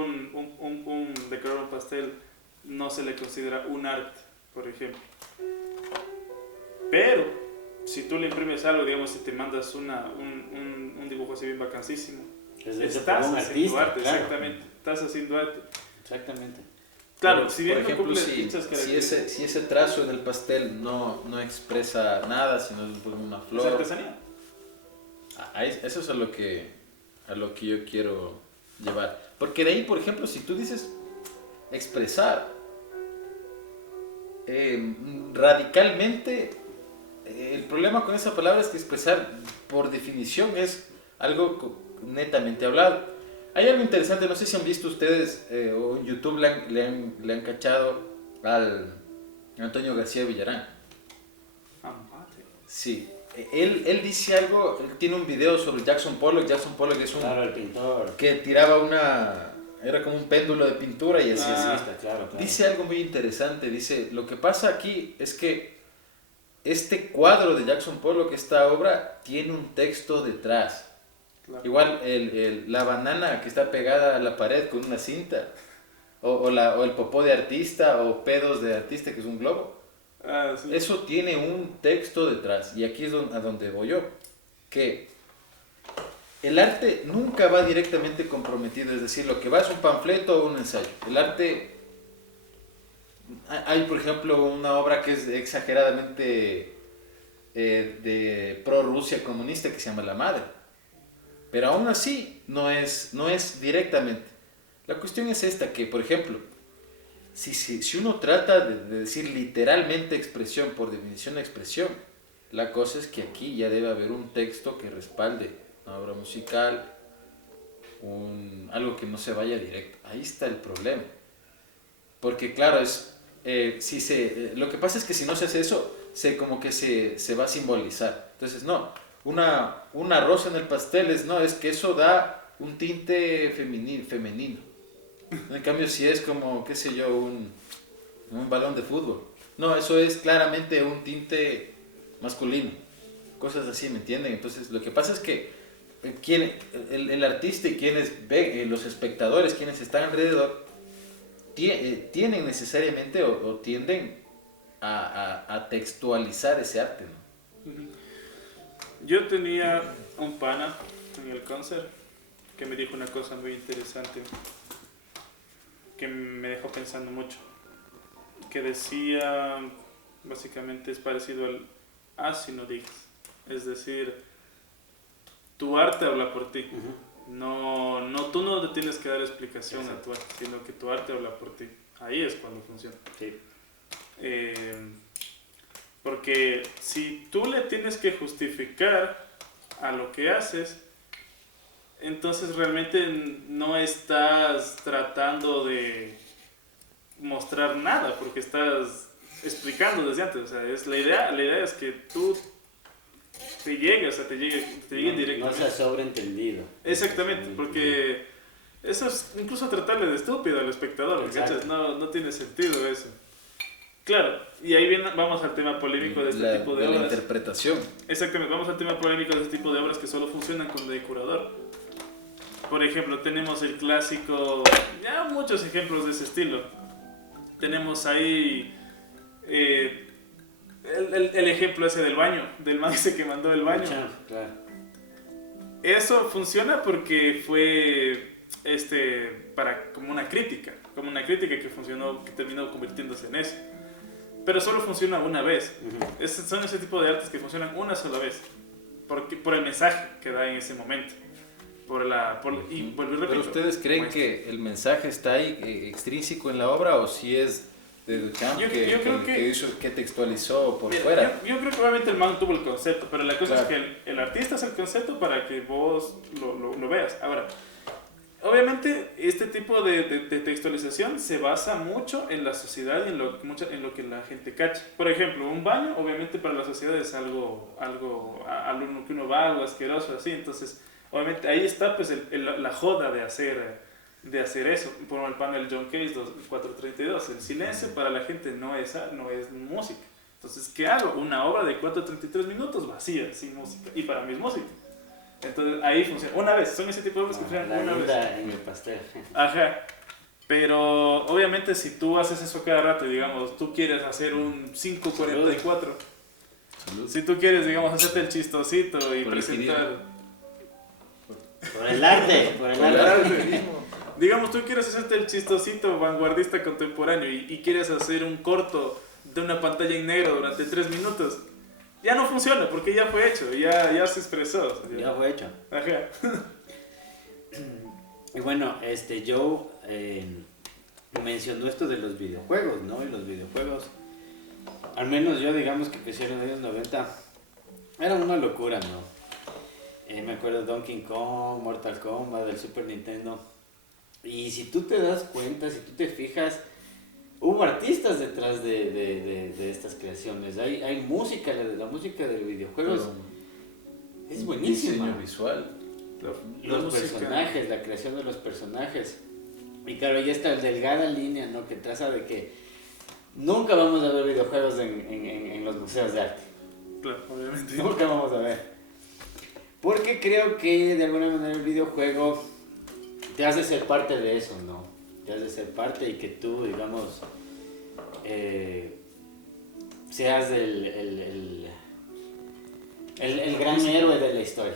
decorar un pastel no se le considera un arte, por ejemplo? Pero si tú le imprimes algo, digamos, si te mandas un dibujo así bien vacancísimo, estás haciendo arte, claro. Exactamente, estás haciendo arte. Exactamente. Claro, Pero, si bien por ejemplo, no cumple dichas si características, ese trazo en el pastel no expresa nada, sino es una es flor. artesanía. Eso es a lo que yo quiero llevar. Porque de ahí, por ejemplo, si tú dices expresar radicalmente, el problema con esa palabra es que expresar, por definición, es algo netamente hablado. Hay algo interesante, no sé si han visto ustedes o en YouTube le han cachado al Antonio García Villarán. Sí, él dice algo, él tiene un video sobre Jackson Pollock. Jackson Pollock es un... Claro, el pintor. Que tiraba era como un péndulo de pintura y así. Claro. Dice algo muy interesante, dice, lo que pasa aquí es que este cuadro de Jackson Pollock, esta obra, tiene un texto detrás. Claro. Igual la banana que está pegada a la pared con una cinta, o el popó de artista, o pedos de artista, que es un globo. Sí. Eso tiene un texto detrás, y aquí es a donde voy yo, que el arte nunca va directamente comprometido, es decir, lo que va es un panfleto o un ensayo. El arte, hay por ejemplo una obra que es exageradamente de pro-Rusia comunista que se llama La Madre, pero aún así no es directamente. La cuestión es esta, que por ejemplo, si uno trata de decir literalmente expresión, por definición expresión, la cosa es que aquí ya debe haber un texto que respalde una obra musical, algo que no se vaya directo. Ahí está el problema. Porque claro, lo que pasa es que si no se hace eso, como que se va a simbolizar. Entonces no, una rosa en el pastel es que eso da un tinte femenino. En cambio, si es como, qué sé yo, un balón de fútbol, no, eso es claramente un tinte masculino. Cosas así, ¿me entienden? Entonces lo que pasa es que el artista y quienes ven, los espectadores, quienes están alrededor, tienen necesariamente o tienden a textualizar ese arte, ¿no? Yo tenía un pana en el concert que me dijo una cosa muy interesante que me dejó pensando mucho, que decía, básicamente es parecido al haz y no digas, es decir, tu arte habla por ti. No, tú no te tienes que dar explicación. Exacto. A tu arte, sino que tu arte habla por ti. Ahí es cuando funciona. Sí. Porque si tú le tienes que justificar a lo que haces, entonces realmente no estás tratando de mostrar nada, porque estás explicando desde antes. O sea, la idea es que tú te llegue directamente. No sea sobreentendido. Exactamente, porque eso es incluso tratarle de estúpido al espectador, ¿cachas? No tiene sentido eso. Claro, y ahí vamos al tema polémico de este tipo de obras. La interpretación. Exactamente, vamos al tema polémico de este tipo de obras que solo funcionan con decorador. Por ejemplo, tenemos el clásico, ya muchos ejemplos de ese estilo. Tenemos ahí el ejemplo ese del baño, del man ese que mandó el baño. Claro. Eso funciona porque fue como una crítica que funcionó, que terminó convirtiéndose en eso. Pero solo funciona una vez. Son ese tipo de artes que funcionan una sola vez, por el mensaje que da en ese momento. ¿Pero ustedes creen que el mensaje está ahí extrínseco en la obra, o si es de Duchamp Yo creo que que textualizó por mira, fuera. yo creo que obviamente el man tuvo el concepto, pero la cosa Claro. es que el artista es el concepto para que vos lo veas. Ahora, obviamente este tipo de textualización se basa mucho en la sociedad y en lo que la gente cacha. Por ejemplo, un baño obviamente para la sociedad es algo a lo que uno va, algo asqueroso, así. Entonces, obviamente ahí está pues la joda de hacer eso. Por el panel John Cage 432, el silencio para la gente no es música. Entonces, ¿qué hago? Una obra de 4:33 minutos vacía, sin música. Y para mí es música. Entonces, ahí funciona. Una vez, son ese tipo de obras que funcionan La una vez. guinda en el pastel. Ajá. Pero, obviamente, si tú haces eso cada rato, digamos, tú quieres hacer un 5:44. Salud. Si tú quieres, digamos, hacerte el chistosito y Por el presentar... Por el arte, por el arte. Digamos, tú quieres hacerte el chistosito vanguardista contemporáneo y quieres hacer un corto de una pantalla en negro durante 3 minutos, ya no funciona porque ya fue hecho, ya se expresó. O sea, Ya fue hecho. Ajá. Y bueno, Joe mencionó esto de los videojuegos, ¿no? Y los videojuegos, al menos yo digamos que crecí en los años 90, era una locura, ¿no? Me acuerdo de Donkey Kong, Mortal Kombat, del Super Nintendo. Y si tú te das cuenta, si tú te fijas, hubo artistas detrás de estas creaciones. Hay música, la música de los videojuegos es buenísima. Diseño visual. La Los música. personajes, la creación de los personajes. Y claro, ya está delgada línea, ¿no? Que traza de que nunca vamos a ver videojuegos en los museos de arte. Claro, obviamente. Nunca vamos a ver. Porque creo que de alguna manera el videojuego te hace ser parte de eso, ¿no? Te hace ser parte y que tú, digamos, seas el gran héroe de la historia.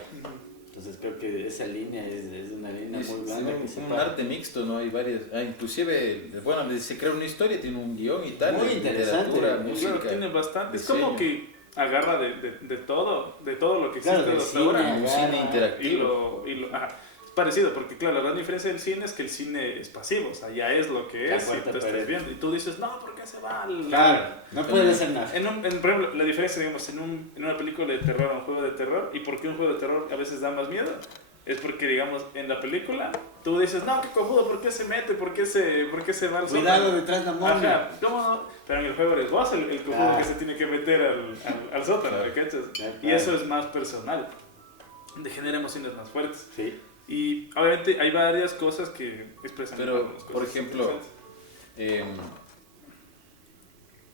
Entonces creo que esa línea es una línea muy grande que Es un separa. arte mixto, ¿no? Hay varias, inclusive, bueno, se crea una historia, tiene un guión y tal, Muy interesante. literatura, Claro, música. tiene bastante. Es diseño. como que agarra de todo lo que existe Claro, del hasta cine, ahora. Un agarra. cine interactivo. Ajá. Es parecido, porque claro, la gran diferencia del cine es que el cine es pasivo, o sea, ya es lo que La es y cuarta tú estás pared. viendo. Y tú dices, no, ¿por qué se va al...? Claro, no puede ser nada. Por ejemplo, la diferencia, digamos, en una película de terror o un juego de terror, y por qué un juego de terror a veces da más miedo, es porque, digamos, en la película tú dices, no, qué cojudo, ¿por qué se mete? ¿Por qué se va al Cuidado sótano? detrás de la momia. Ajá, ¿cómo? Pero en el juego eres vos el cojudo Claro. que se tiene que meter al sótano, ¿me cachas? Claro. Y eso es más personal, genera emociones más fuertes. Sí. Y obviamente hay varias cosas que expresan. Pero, algunas cosas por ejemplo, interesantes.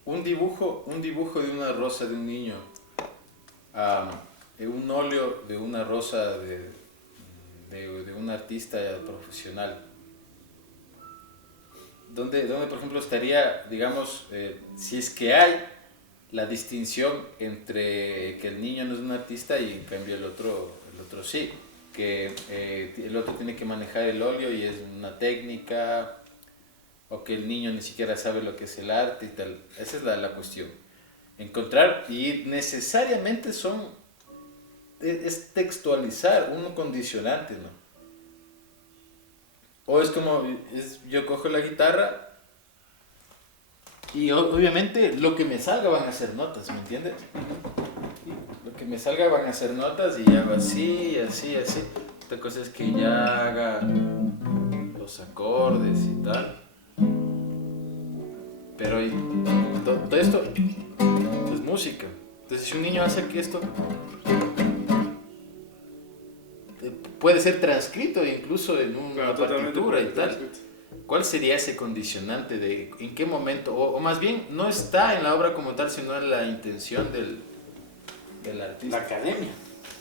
un dibujo de una rosa de un niño, un óleo de una rosa de un artista profesional, donde por ejemplo estaría, digamos, si es que hay la distinción entre que el niño no es un artista y en cambio el otro sí, que el otro tiene que manejar el óleo y es una técnica, o que el niño ni siquiera sabe lo que es el arte y tal. Esa es la cuestión. Encontrar, y necesariamente es textualizar un condicionante, ¿no? O es como, yo cojo la guitarra y obviamente lo que me salga van a ser notas, ¿me entiendes? Lo que me salga van a ser notas y hago así, así, así. Otra cosa es que ya haga los acordes y tal. Pero todo esto es música. Entonces si un niño hace aquí esto, puede ser transcrito incluso en una Claro, totalmente partitura y puede tal. transcrito. ¿Cuál sería ese condicionante de en qué momento? O más bien, no está en la obra como tal, sino en la intención del La artista. academia.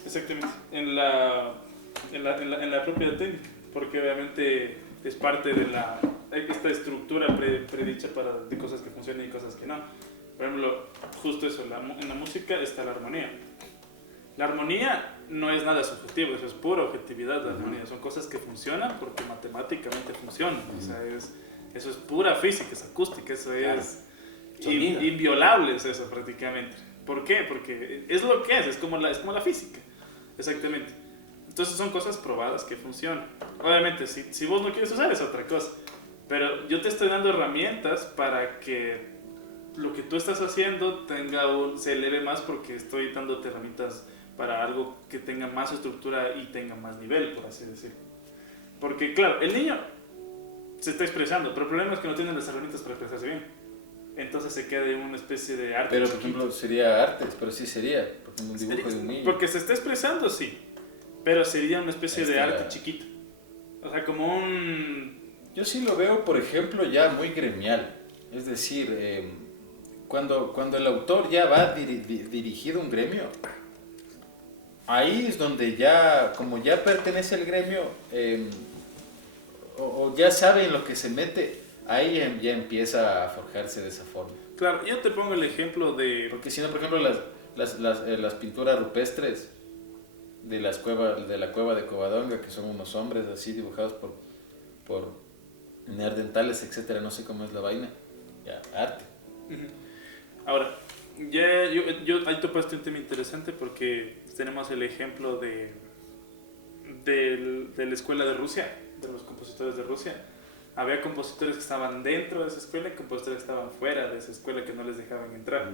Exactamente, en la propia técnica, porque obviamente es parte de esta estructura predicha de cosas que funcionan y cosas que no. Por ejemplo, justo eso, en la música está la armonía. La armonía no es nada subjetivo, eso es pura objetividad de armonía. Son cosas que funcionan porque matemáticamente funcionan. O sea, eso es pura física, es acústica, eso Claro. es Sonido. inviolable, es eso prácticamente. ¿Por qué? Porque es lo que es como la física. Exactamente. Entonces son cosas probadas que funcionan. Obviamente, si vos no quieres usar es otra cosa. Pero yo te estoy dando herramientas para que lo que tú estás haciendo se eleve más, porque estoy dándote herramientas para algo que tenga más estructura y tenga más nivel, por así decirlo. Porque claro, el niño se está expresando, pero el problema es que no tiene las herramientas para expresarse bien. Entonces se queda en una especie de arte. Pero por ejemplo sería artes, pero sí sería, porque un dibujo de un niño. Porque se está expresando, sí, pero sería una especie de arte chiquito. O sea, como un... Yo sí lo veo, por ejemplo, ya muy gremial. Es decir, cuando el autor ya va dirigido a un gremio, ahí es donde ya, como ya pertenece al gremio, o ya sabe en lo que se mete, ahí ya empieza a forjarse de esa forma. Claro, yo te pongo el ejemplo de... Porque si no, por ejemplo, las pinturas rupestres de la cueva de Covadonga, que son unos hombres así dibujados por neandertales, etcétera, no sé cómo es la vaina, ya, arte. Ahora, ahí topaste un tema interesante, porque tenemos el ejemplo de la escuela de Rusia, de los compositores de Rusia. Había compositores que estaban dentro de esa escuela y compositores que estaban fuera de esa escuela, que no les dejaban entrar.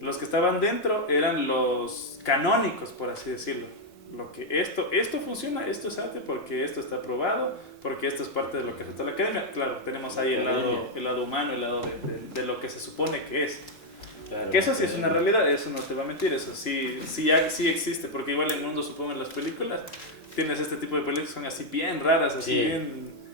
Los que estaban dentro eran los canónicos, por así decirlo. Lo que esto funciona, esto es arte porque esto está aprobado, porque esto es parte de lo que acepta la academia. Claro, tenemos ahí el lado humano, el lado de lo que se supone que es. Claro, que eso sí es una realidad, eso no te va a mentir, eso sí existe, porque igual en el mundo, supongo, en las películas, tienes este tipo de películas que son así bien raras, así bien...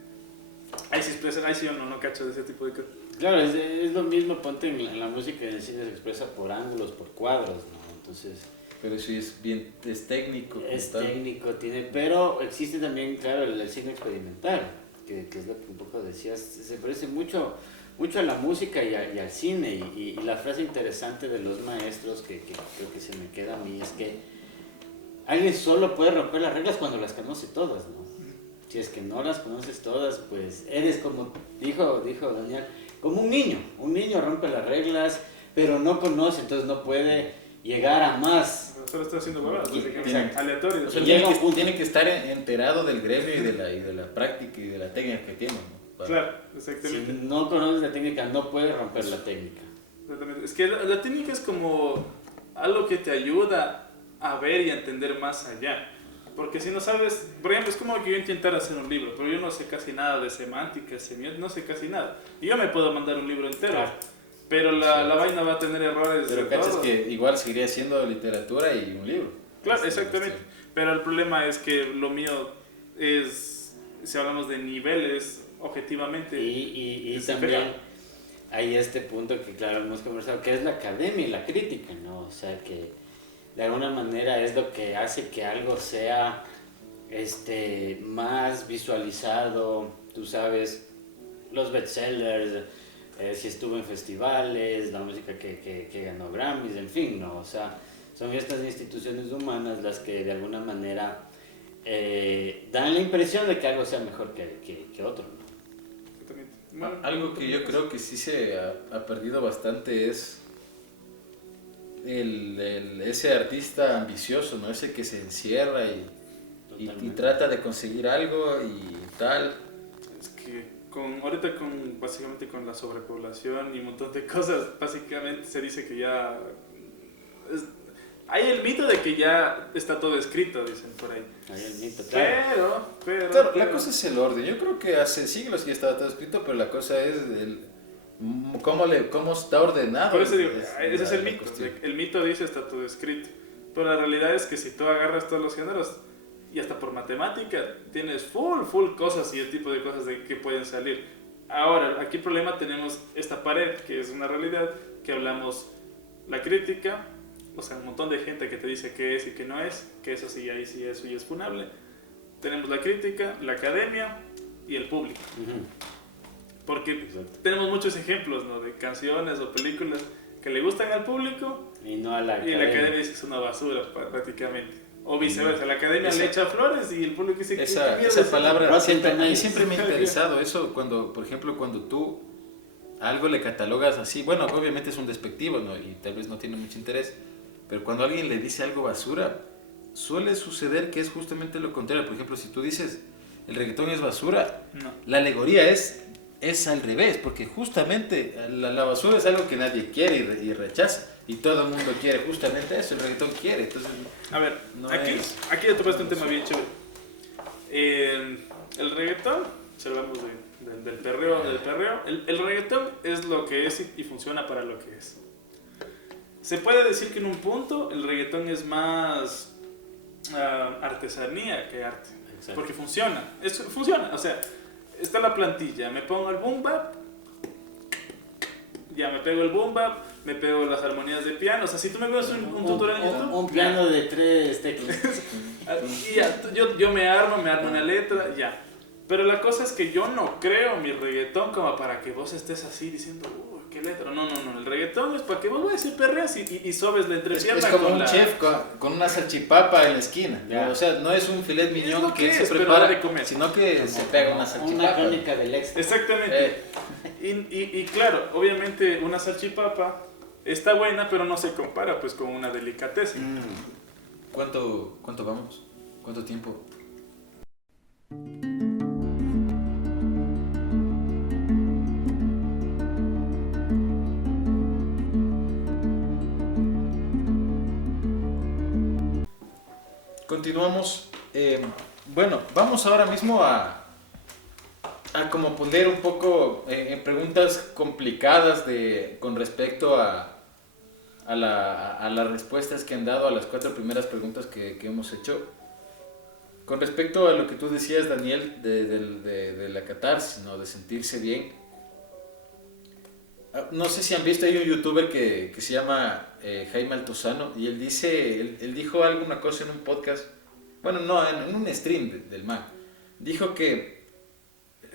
Ahí sí yo no cacho de ese tipo de cosas. Claro, es lo mismo, ponte en la música, en el cine se expresa por ángulos, por cuadros, ¿no? Entonces... Pero eso es técnico. Es técnico, pero existe también, claro, el cine experimental, que es lo que un poco decías, se parece mucho a la música y al cine, y la frase interesante de los maestros que creo que se me queda a mí es que alguien solo puede romper las reglas cuando las conoce todas, ¿no? Si es que no las conoces todas, pues eres como, dijo Daniel, como un niño rompe las reglas, pero no conoce, entonces no puede llegar a más. Solo está haciendo huevadas, aleatorio. O sea, tiene que estar enterado del gremio y de la práctica y de la técnica que tiene, ¿no? Claro, exactamente. Si no conoces la técnica, no puedes romper la técnica. Exactamente. Es que la técnica es como algo que te ayuda a ver y a entender más allá. Porque si no sabes, por ejemplo, es como que yo intentara hacer un libro, pero yo no sé casi nada de semántica, semiótica, no sé casi nada. Y yo me puedo mandar un libro entero. Claro. Pero la vaina va a tener errores. Pero cachas que igual seguiría siendo literatura y un libro. Claro, exactamente. Pero el problema es que lo mío es, si hablamos de niveles, objetivamente. Y también hay este punto que, claro, hemos conversado, que es la academia y la crítica, ¿no? O sea, que de alguna manera es lo que hace que algo sea más visualizado, tú sabes, los bestsellers, si estuvo en festivales, la música que ganó Grammys, en fin, ¿no? O sea, son estas instituciones humanas las que de alguna manera dan la impresión de que algo sea mejor que otro, ¿no? Algo que yo creo que sí se ha perdido bastante es ese artista ambicioso, ¿no? Ese que se encierra y trata de conseguir algo y tal. Es que ahorita básicamente con la sobrepoblación y un montón de cosas, básicamente se dice que ya... hay el mito de que ya está todo escrito, dicen por ahí. Hay el mito, claro. Pero la cosa es el orden. Yo creo que hace siglos ya estaba todo escrito, pero la cosa es cómo está ordenado. Por eso digo, ese es el mito. El mito dice está todo escrito. Pero la realidad es que si tú agarras todos los géneros, y hasta por matemática, tienes full cosas y el tipo de cosas que pueden salir. Ahora, aquí el problema tenemos esta pared, que es una realidad, que hablamos la crítica, o sea, un montón de gente que te dice qué es y qué no es, que eso sí, ahí sí, eso ya es funable. Tenemos la crítica, la academia y el público. Porque tenemos muchos ejemplos, ¿no? De canciones o películas que le gustan al público y no a la academia. Y la academia dice que es una basura prácticamente. O viceversa, la academia le echa flores y el público dice esa palabra a mí siempre me ha interesado eso, cuando, por ejemplo, cuando tú algo le catalogas así, bueno, obviamente es un despectivo, ¿no? Y tal vez no tiene mucho interés, pero cuando alguien le dice algo basura, suele suceder que es justamente lo contrario. Por ejemplo, si tú dices el reggaetón es basura, no. La alegoría es es al revés, porque justamente la basura es algo que nadie quiere y rechaza. Y todo el mundo quiere justamente eso, el reggaetón quiere. Entonces, A ver, no aquí ya tocaste un tema bien chévere. El reggaetón, si hablamos del perreo, el reggaetón es lo que es y funciona para lo que es. Se puede decir que en un punto el reggaetón es más artesanía que arte. Exacto. Porque funciona, funciona, o sea, está la plantilla, me pongo el boom bap, ya me pego el boom bap, me pego las armonías de piano, o sea, si tú me ves un tutorial en YouTube, un piano de 3 teclas. y ya, yo me armo una letra, ya. Pero la cosa es que yo no creo mi reggaetón como para que vos estés así diciendo, qué letra. No, el reggaetón es para que vos vayas y perreas y sobes la entrepierna. Es como con un chef con una salchipapa en la esquina. Ya. O sea, no es un filet mignon que se es, pero prepara, de comer. sino que se pega una salchipapa. Una crónica del éxito. Exactamente. Y claro, obviamente una salchipapa está buena, pero no se compara pues con una delicatessen. ¿Cuánto vamos? ¿Cuánto tiempo? Continuamos. Bueno, vamos ahora mismo a como poner un poco en preguntas complicadas con respecto a las respuestas que han dado a las 4 primeras preguntas que hemos hecho. Con respecto a lo que tú decías, Daniel, de la catarsis, ¿no? De sentirse bien. No sé si han visto, hay un youtuber que se llama Jaime Altozano, y él dijo alguna cosa en un podcast, bueno, no, en un stream del man. Dijo que,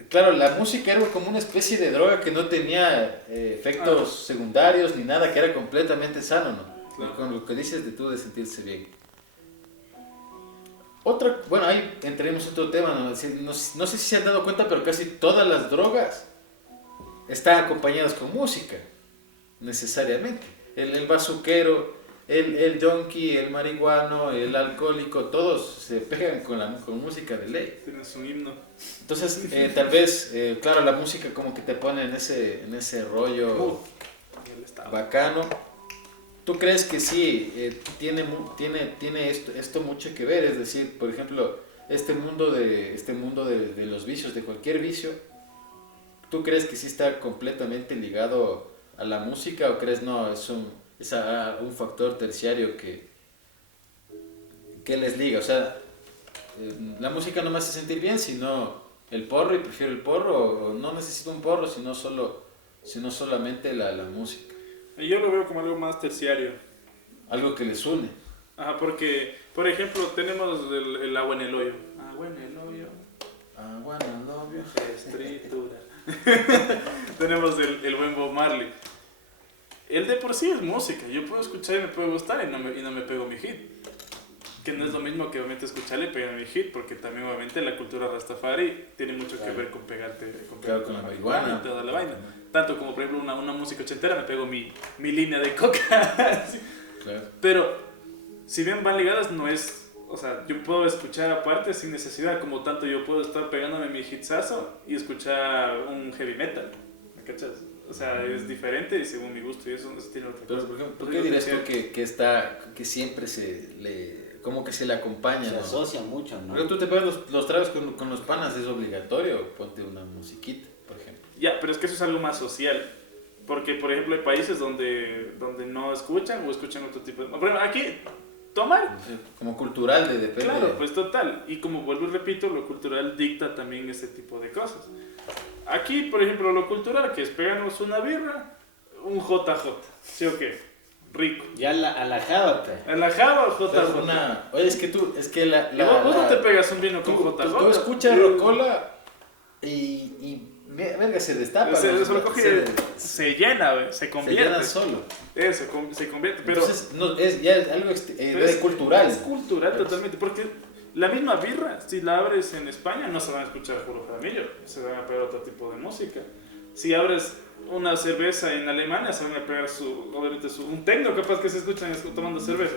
claro, la música era como una especie de droga que no tenía efectos secundarios ni nada, que era completamente sano, ¿no? Claro. Con lo que dices de sentirse bien. Bueno, ahí entremos otro tema, ¿no? No sé si se han dado cuenta, pero casi todas las drogas están acompañadas con música, necesariamente. El bazuquero, el yonki, el marihuano, el alcohólico, todos se pegan con música de ley. Tienes un himno. Entonces, tal vez, claro, la música como que te pone en ese rollo bacano. ¿Tú crees que sí tiene esto mucho que ver? Es decir, por ejemplo, este mundo de los vicios, de cualquier vicio, ¿tú crees que sí está completamente ligado a la música o crees no, es un factor terciario que les liga? O sea, la música no me hace sentir bien, sino el porro, y prefiero el porro, o no necesito un porro, sino solamente la música. Y yo lo veo como algo más terciario. Algo que les une. Ajá, porque, por ejemplo, tenemos el agua en el hoyo. Agua en el hoyo. Agua en el hoyo. Escritura. Tenemos el buen Bob Marley. Él de por sí es música. Yo puedo escuchar y me puede gustar y no me pego mi hit. Que no es lo mismo que obviamente escucharle y pegar mi hit, porque también obviamente la cultura Rastafari tiene mucho que ver con pegarte con la marihuana y toda la vaina. Tanto como por ejemplo una música ochentera, me pego mi línea de coca. Sí. Claro. Pero si bien van ligadas, no es, o sea, yo puedo escuchar aparte sin necesidad, como tanto yo puedo estar pegándome mi hitsazo y escuchar un heavy metal, ¿me cachas? O sea, es diferente y según mi gusto, y eso tiene otra Pero, cosa. por ejemplo, ¿por qué dirías tú que siempre como que se le acompaña? Se ¿no? asocia mucho, ¿no? Porque tú te pegas los tragos con los panas, es obligatorio, ponte una musiquita, por ejemplo. Ya, pero es que eso es algo más social. Porque, por ejemplo, hay países donde no escuchan o escuchan otro tipo de... Por ejemplo, aquí, tomar. Como cultural, depende. Claro, pues total. Y como vuelvo y repito, lo cultural dicta también ese tipo de cosas. Aquí, por ejemplo, lo cultural, que es pegarnos una birra, un JJ. ¿Sí o qué? Rico. Ya a la java, ¿En la java o Pero JJ? oye, es que Vos no te pegas un vino con JJ. Tú escuchas rocola y verga, se destapa. Se lo coge, se llena, se se convierte. llena solo. Se convierte, pero... Entonces, ya es algo cultural. Es cultural totalmente, porque la misma birra, si la abres en España, no se van a escuchar puro jaramillo, se van a pegar otro tipo de música. Si abres una cerveza en Alemania, se van a pegar obviamente un techno, capaz que se escuchan tomando cerveza.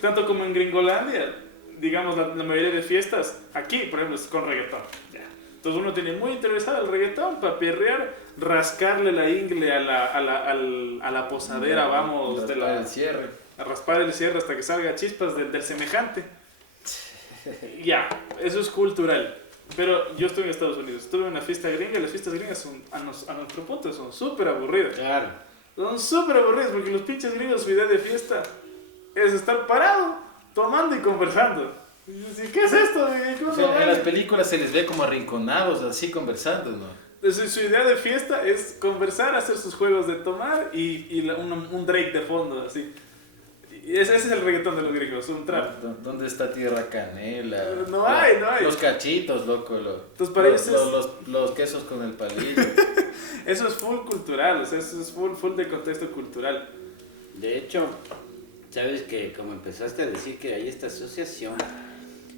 Tanto como en Gringolandia, digamos, la mayoría de fiestas, aquí, por ejemplo, es con reggaetón. Ya. Entonces uno tiene muy interesado el reggaetón para perrear, rascarle la ingle a la posadera, vamos, de el cierre. a raspar el cierre hasta que salga chispas del semejante. Ya, eso es cultural. Pero yo estuve en Estados Unidos, estuve en una fiesta gringa y las fiestas gringas son, a nuestro punto son súper aburridas. Claro. Son súper aburridas porque los pinches gringos su idea de fiesta es estar parado, tomando y conversando. Y ¿qué es esto? O sea, en las películas se les ve como arrinconados, así conversando, ¿no? Entonces, su idea de fiesta es conversar, hacer sus juegos de tomar y un Drake de fondo, así. Y ese es el reggaetón de los gringos, un trap. ¿Dónde está Tierra Canela? No hay. Los cachitos, loco. Entonces, para ellos los quesos con el palillo. Eso es full cultural, o sea, eso es full de contexto cultural. De hecho, sabes que como empezaste a decir que hay esta asociación,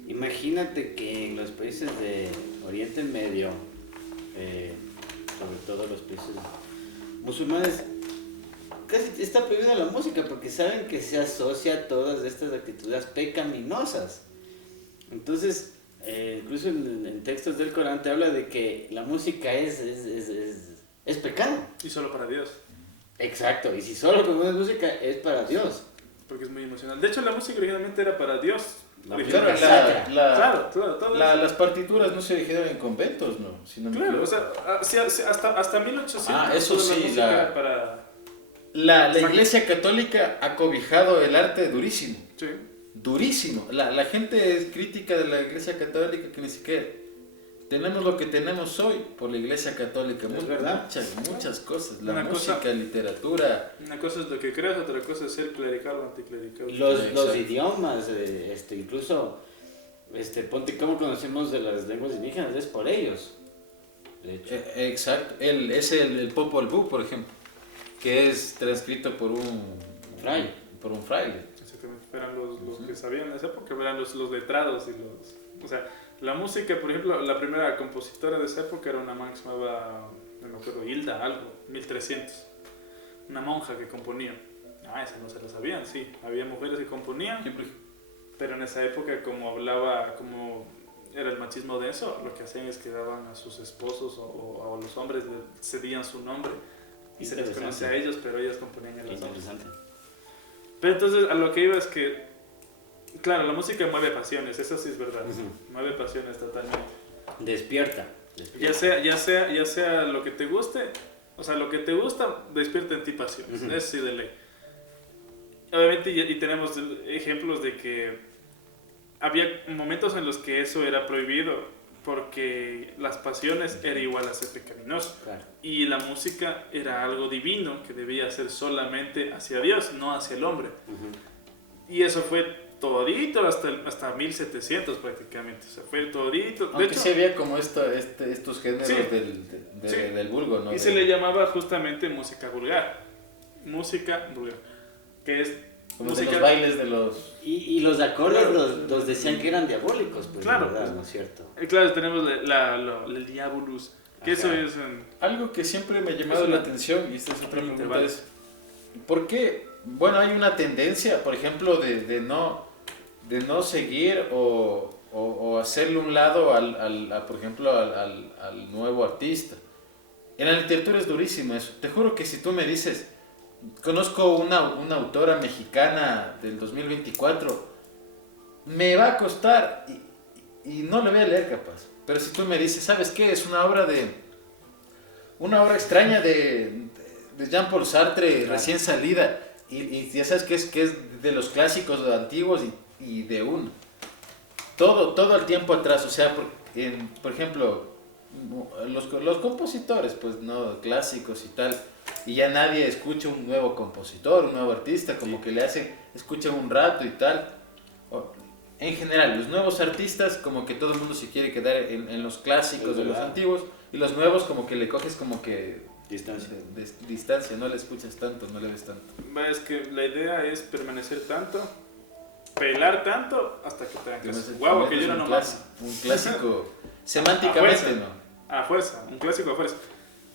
imagínate que en los países de Oriente Medio, sobre todo los países musulmanes, casi está prohibida la música porque saben que se asocia a todas estas actitudes pecaminosas. Entonces, incluso en textos del Corán te habla de que la música es pecado. Y solo para Dios. Exacto, y si solo compones música es para Dios. Porque es muy emocional. De hecho, la música originalmente era para Dios. Claro, Todo las partituras no se originaron en conventos, ¿no? Sino claro, o sea, hasta 1800. eso sí, la música era para... La Iglesia Católica ha cobijado el arte durísimo. Sí. Durísimo. La gente es crítica de la Iglesia Católica que ni siquiera... Tenemos lo que tenemos hoy por la Iglesia Católica. Es verdad. Muchas cosas. Una música, literatura. Una cosa es lo que creas, otra cosa es ser clerical o anticlerical. Los idiomas, incluso, ponte cómo conocemos de las lenguas indígenas, es por ellos. De hecho. Exacto. El Popol Vuh, por ejemplo, que es transcrito por un fraile. Exactamente. Eran los que sabían en esa época, eran los letrados y los... O sea, la música, por ejemplo, la primera compositora de esa época era una man que se llamaba, no me acuerdo, Hilda, algo, 1300. Una monja que componía. Esa no se la sabían, sí. Había mujeres que componían, pero en esa época, como era el machismo denso, lo que hacían es que daban a sus esposos o a los hombres, le cedían su nombre y se les conocía a ellos, pero ellas componían a los hombres. Pero entonces, a lo que iba es que claro, la música mueve pasiones, eso sí es verdad. Mueve pasiones totalmente. Despierta. Ya sea lo que te guste, o sea, lo que te gusta despierta en ti pasiones. Eso sí de ley. Obviamente, y tenemos ejemplos de que había momentos en los que eso era prohibido porque las pasiones era igual a ser pecaminoso. Claro. Y la música era algo divino que debía ser solamente hacia Dios, no hacia el hombre. Y eso fue todito hasta 1700 prácticamente, o sea, fue todito. Aunque de hecho, se veía como estos géneros sí, del vulgo, ¿no? Y se le llamaba justamente música vulgar, que es como música... de los bailes de los... Y los acordes los decían que eran diabólicos, pues, claro, verdad, ¿no es cierto? Claro, tenemos el diabolus, que eso es... Algo que siempre me ha llamado la atención, y esta es otra pregunta, es ¿por qué? Bueno, hay una tendencia, por ejemplo, de no seguir o hacerle un lado por ejemplo, al nuevo artista. En la literatura es durísimo eso. Te juro que si tú me dices, conozco una autora mexicana del 2024, me va a costar y no le voy a leer capaz. Pero si tú me dices, ¿sabes qué? Es una obra extraña de Jean-Paul Sartre, claro, recién salida. Y ya sabes que es de los clásicos antiguos y de uno. Todo el tiempo atrás, o sea, por ejemplo, los compositores, pues no, clásicos y tal, y ya nadie escucha un nuevo compositor, un nuevo artista, como que le hacen, escuchan un rato y tal. En general, los nuevos artistas, como que todo el mundo se quiere quedar en los clásicos de los antiguos, y los nuevos como que le coges como que... Distancia, no le escuchas tanto, no le ves tanto. Es que la idea es permanecer tanto, pelar tanto, hasta que te hagan caso. Guau, que yo no un clásico, semánticamente no. A fuerza, un clásico a fuerza.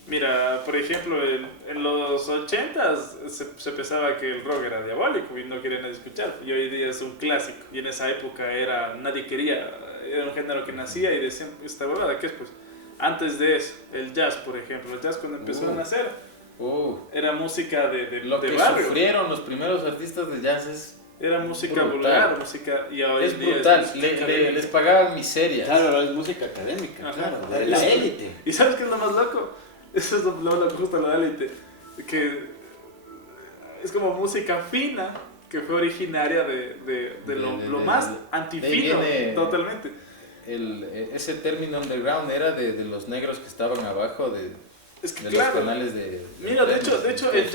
Mira, por ejemplo, en los 80s se pensaba que el rock era diabólico y no querían escuchar. Y hoy día es un clásico. Y en esa época nadie quería, era un género que nacía y decían, esta huevada, ¿qué es? Pues antes de eso, el jazz, por ejemplo. El jazz cuando empezó a nacer era música de Lo que barrio. sufrieron los primeros artistas de jazz es Era música brutal. vulgar, música... Y hoy es en día brutal. música académica. Les pagaban miserias. Claro, es música académica, Ajá. claro, de la élite. ¿Y sabes qué es lo más loco? Eso es lo loco, justo la élite. Que es como música fina, que fue originaria de lo más antifino, viene totalmente. Ese término underground era de los negros que estaban abajo Es que de claro, los canales de... mira, de hecho el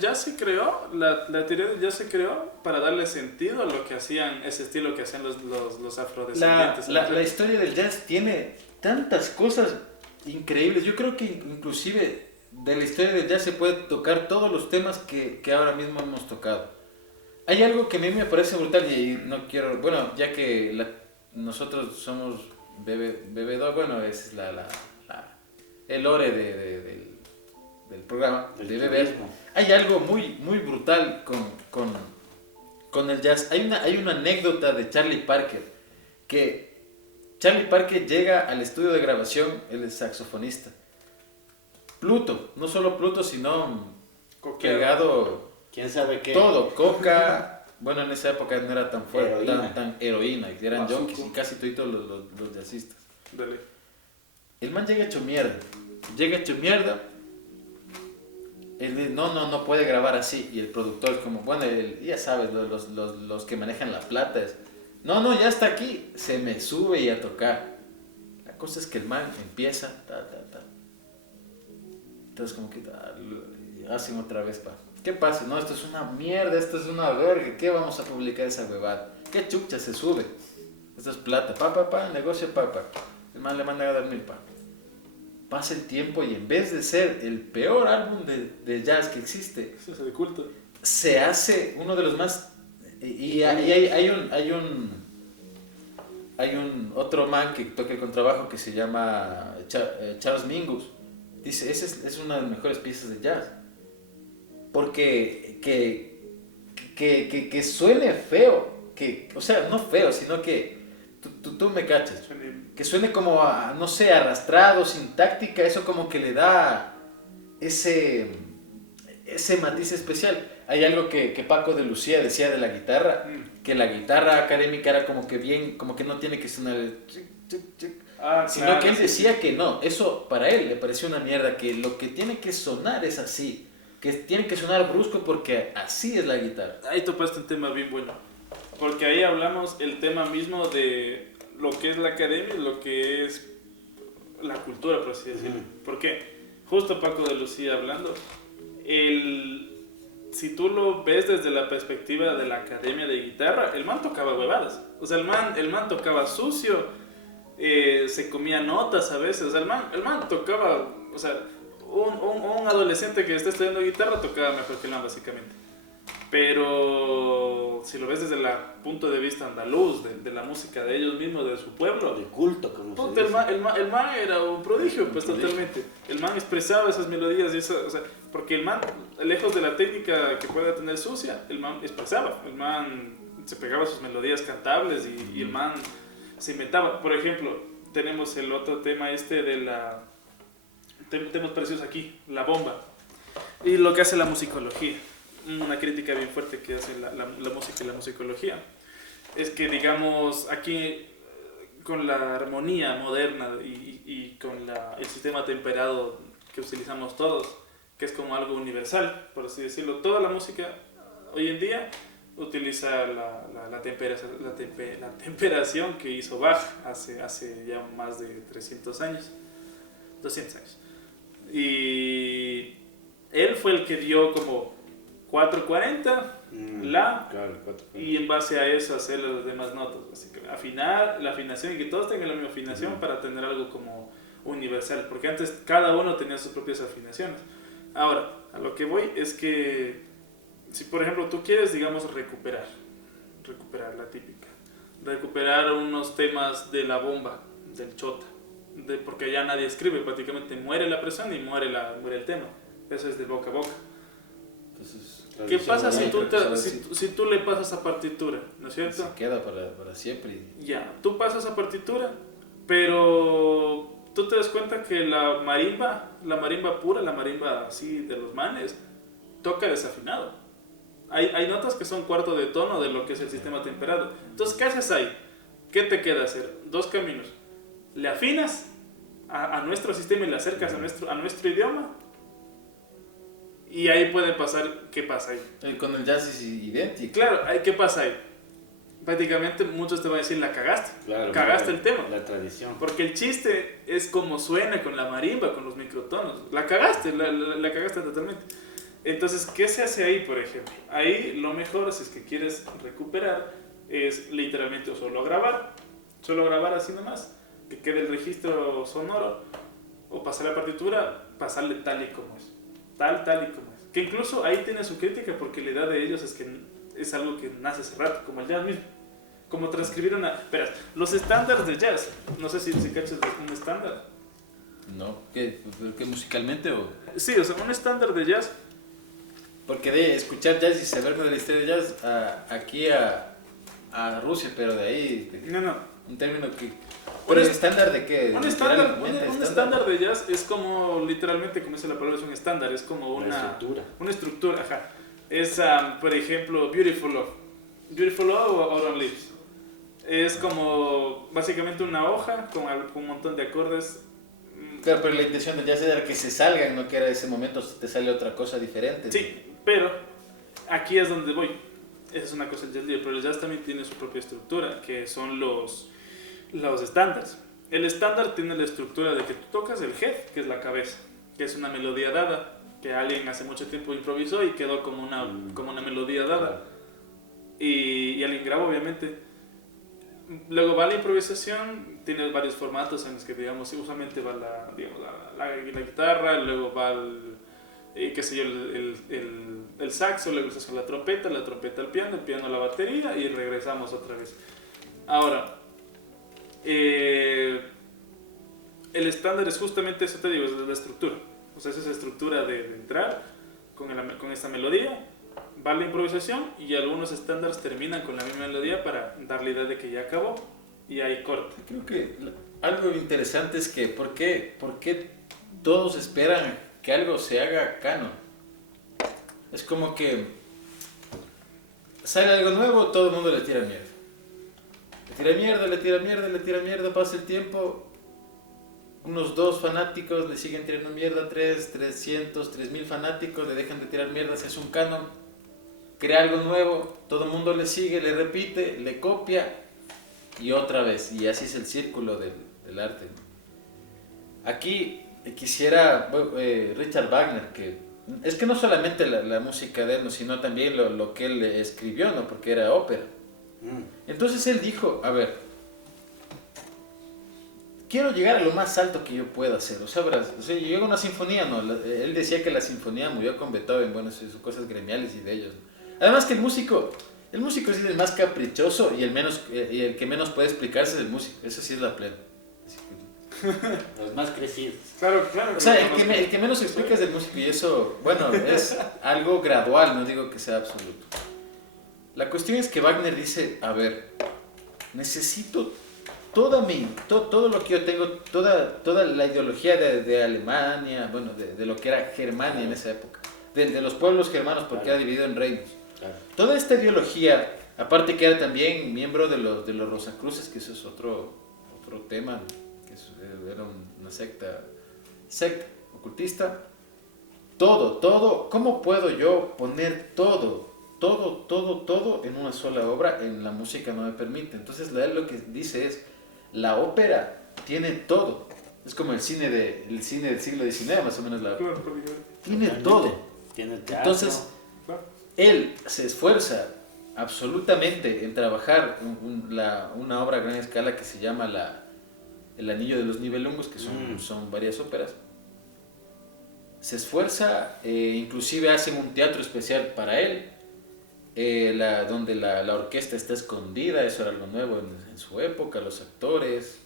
jazz se creó, la teoría del jazz se creó para darle sentido a lo que hacían, ese estilo que hacían los afrodescendientes. La historia del jazz tiene tantas cosas increíbles. Yo creo que inclusive de la historia del jazz se puede tocar todos los temas que ahora mismo hemos tocado. Hay algo que a mí me parece brutal y no quiero, bueno, ya que nosotros somos bebedor, bueno, ese es el lore del programa, de beber. Hay algo muy brutal con el jazz. Hay una anécdota de Charlie Parker, que Charlie Parker llega al estudio de grabación, él es saxofonista. Pluto, no solo Pluto, sino pegado, ¿Quién sabe qué? todo, coca, bueno, en esa época no era tan fuerte, Heroína. tan heroína, eran Bazuco. junkies y casi todos los jazzistas. Dale. El man llega hecho mierda, él dice, no puede grabar así, y el productor es como, bueno, ya sabes, los que manejan la plata es, no, ya está aquí, se me sube y a tocar. La cosa es que el man empieza, entonces como que hacen otra vez, ¿qué pasa? No, esto es una mierda, esto es una verga, ¿qué vamos a publicar esa huevada? ¿Qué chucha se sube? Esto es plata, negocio, el man le manda a dar 1000, Pasa el tiempo y en vez de ser el peor álbum de jazz que existe, Eso es de culto. se hace uno de los más... Y hay un otro man que toca el contrabajo que se llama Charles Mingus. Dice, esa es una de las mejores piezas de jazz. Porque que suene feo, o sea, no feo, sino que tú me cachas. Que suene como, no sé, arrastrado, sin táctica, eso como que le da ese matiz especial. Hay algo que Paco de Lucía decía de la guitarra, que la guitarra académica era como que no tiene que sonar sino claro, que él sí, decía que no, eso para él le pareció una mierda, que lo que tiene que sonar es así, que tiene que sonar brusco porque así es la guitarra. Ahí topaste un tema bien bueno, porque ahí hablamos el tema mismo de lo que es la academia y lo que es la cultura, por así decirlo. ¿Por qué? Justo Paco de Lucía hablando, si tú lo ves desde la perspectiva de la academia de guitarra, el man tocaba huevadas. O sea, el man tocaba sucio, se comía notas a veces. O sea, el man tocaba, o sea, un adolescente que está estudiando guitarra tocaba mejor que el man, básicamente. Pero si lo ves desde el punto de vista andaluz, de la música de ellos mismos, de su pueblo, De culto, como se puta, dice. el man era un prodigio, pues totalmente. El man expresaba esas melodías, o sea, porque el man, lejos de la técnica que pueda tener sucia, el man expresaba. El man se pegaba sus melodías cantables y el man se inventaba. Por ejemplo, tenemos el otro tema de temas parecidos aquí, la bomba. Y lo que hace la musicología. Una crítica bien fuerte que hace la música y la musicología es que, digamos, aquí con la armonía moderna y con el sistema temperado que utilizamos todos, que es como algo universal, por así decirlo, toda la música hoy en día utiliza la temperación que hizo Bach hace ya más de 300 años, 200 años. Y él fue el que dio como 440, la, claro, 440. y en base a eso hacer las demás notas, básicamente. Afinar, la afinación y que todos tengan la misma afinación para tener algo como universal, porque antes cada uno tenía sus propias afinaciones. Ahora, a lo que voy es que si por ejemplo tú quieres, digamos, recuperar la típica, recuperar unos temas de la bomba, del chota, porque ya nadie escribe, prácticamente muere la persona y muere el tema. Eso es de boca a boca. Entonces, ¿Qué pasa si tradición si tú le pasas a partitura, ¿no es cierto? se queda para siempre. Ya, tú pasas a partitura, pero tú te das cuenta que la marimba pura, la marimba así de los manes, toca desafinado. Hay notas que son cuarto de tono de lo que es el sistema temperado. Entonces, ¿qué haces ahí? ¿Qué te queda hacer? Dos caminos. Le afinas a nuestro sistema y le acercas a nuestro idioma. Y ahí puede pasar, ¿qué pasa ahí? Con el jazz es idéntico. Claro, ¿qué pasa ahí? Prácticamente muchos te van a decir, la cagaste. Claro, Cagaste el tema. La tradición. Porque el chiste es como suena con la marimba, con los microtonos. La cagaste, la cagaste totalmente. Entonces, ¿qué se hace ahí, por ejemplo? Ahí lo mejor, si es que quieres recuperar, es literalmente solo grabar así nomás, que quede el registro sonoro, o pasar la partitura, pasarle tal y como es. Tal y como es. Que incluso ahí tiene su crítica, porque la idea de ellos es que es algo que nace hace rato, como el jazz mismo. Como transcribir Verás, los estándares de jazz, no sé si cachas un estándar. No, ¿qué musicalmente o...? Sí, o sea, un estándar de jazz. Porque de escuchar jazz y saber de la historia de jazz aquí a Rusia, pero de ahí... No. Un término que... ¿Pero el estándar de qué? Un estándar de jazz es como, literalmente, como dice la palabra, es un estándar, es como una estructura, ajá. Es, por ejemplo, Beautiful Love o Autumn Leaves. Es como, básicamente, una hoja con un montón de acordes. Claro, pero la intención del jazz era que se salgan, no que era ese momento te sale otra cosa diferente. Sí, pero aquí es donde voy. Esa es una cosa del jazz, pero el jazz también tiene su propia estructura, que son los estándares. El estándar tiene la estructura de que tú tocas el head, que es la cabeza, que es una melodía dada, que alguien hace mucho tiempo improvisó y quedó como una melodía dada. Y alguien grabó, obviamente. Luego va la improvisación, tiene varios formatos en los que, digamos, usualmente va la guitarra, luego va qué sé yo, el saxo, luego se hace la trompeta al piano, el piano a la batería y regresamos otra vez. Ahora, el estándar es justamente eso, te digo, es la estructura. O sea, es esa estructura de entrar con esta melodía, va la improvisación y algunos estándares terminan con la misma melodía para dar la idea de que ya acabó y ahí corta. Creo que algo interesante es que ¿por qué todos esperan que algo se haga canon? Es como que sale algo nuevo, todo el mundo le tira mierda. Le tira mierda, pasa el tiempo, unos 2 fanáticos le siguen tirando mierda, 300, 3000 fanáticos le dejan de tirar mierda, se hace un canon, crea algo nuevo, todo el mundo le sigue, le repite, le copia y otra vez, y así es el círculo del arte. Aquí quisiera Richard Wagner, que es que no solamente la música de él, sino también lo que él escribió, ¿no? Porque era ópera. Entonces él dijo, a ver, quiero llegar a lo más alto que yo pueda hacer. O sea, yo llego a una sinfonía, ¿no? Él decía que la sinfonía murió con Beethoven, bueno, eso son cosas gremiales y de ellos, ¿no? Además que el músico es el más caprichoso y el que menos puede explicarse es el músico, eso sí es la plena. Los más crecidos. Claro. O sea, el que menos explica es el músico y eso, bueno, es algo gradual, no digo que sea absoluto. La cuestión es que Wagner dice, a ver, necesito todo lo que yo tengo, toda la ideología de Alemania, bueno, de lo que era Germania en esa época, de los pueblos germanos, porque era dividido en reinos. Claro. Toda esta ideología, aparte que era también miembro de los Rosacruces, que eso es otro tema, que era una secta ocultista. Todo, ¿cómo puedo yo poner todo en una sola obra? En la música no me permite. Entonces él lo que dice es, la ópera tiene todo. Es como el cine del siglo XIX, más o menos. Tiene todo. Tiene teatro. Entonces, él se esfuerza absolutamente en trabajar una obra a gran escala que se llama El Anillo de los Nibelungos, que son varias óperas. Se esfuerza, inclusive hacen un teatro especial para él, donde la orquesta está escondida, eso era algo nuevo en su época, los actores,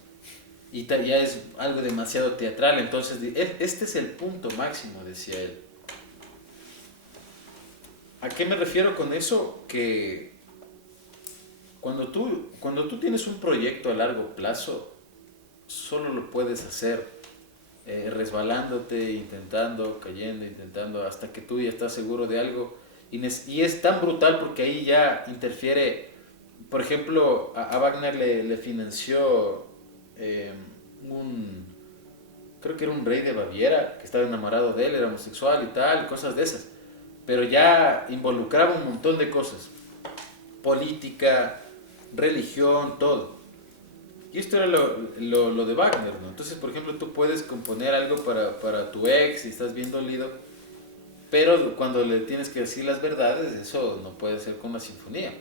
y ya es algo demasiado teatral. Entonces, este es el punto máximo, decía él. ¿A qué me refiero con eso? Que cuando tú tienes un proyecto a largo plazo, solo lo puedes hacer resbalándote, intentando, cayendo, intentando, hasta que tú ya estás seguro de algo. Y es tan brutal porque ahí ya interfiere. Por ejemplo, a Wagner le financió creo que era un rey de Baviera que estaba enamorado de él, era homosexual y tal, cosas de esas. Pero ya involucraba un montón de cosas: política, religión, todo. Y esto era lo de Wagner, ¿no? Entonces, por ejemplo, tú puedes componer algo para tu ex y estás bien dolido, pero cuando le tienes que decir las verdades, eso no puede ser con una sinfonía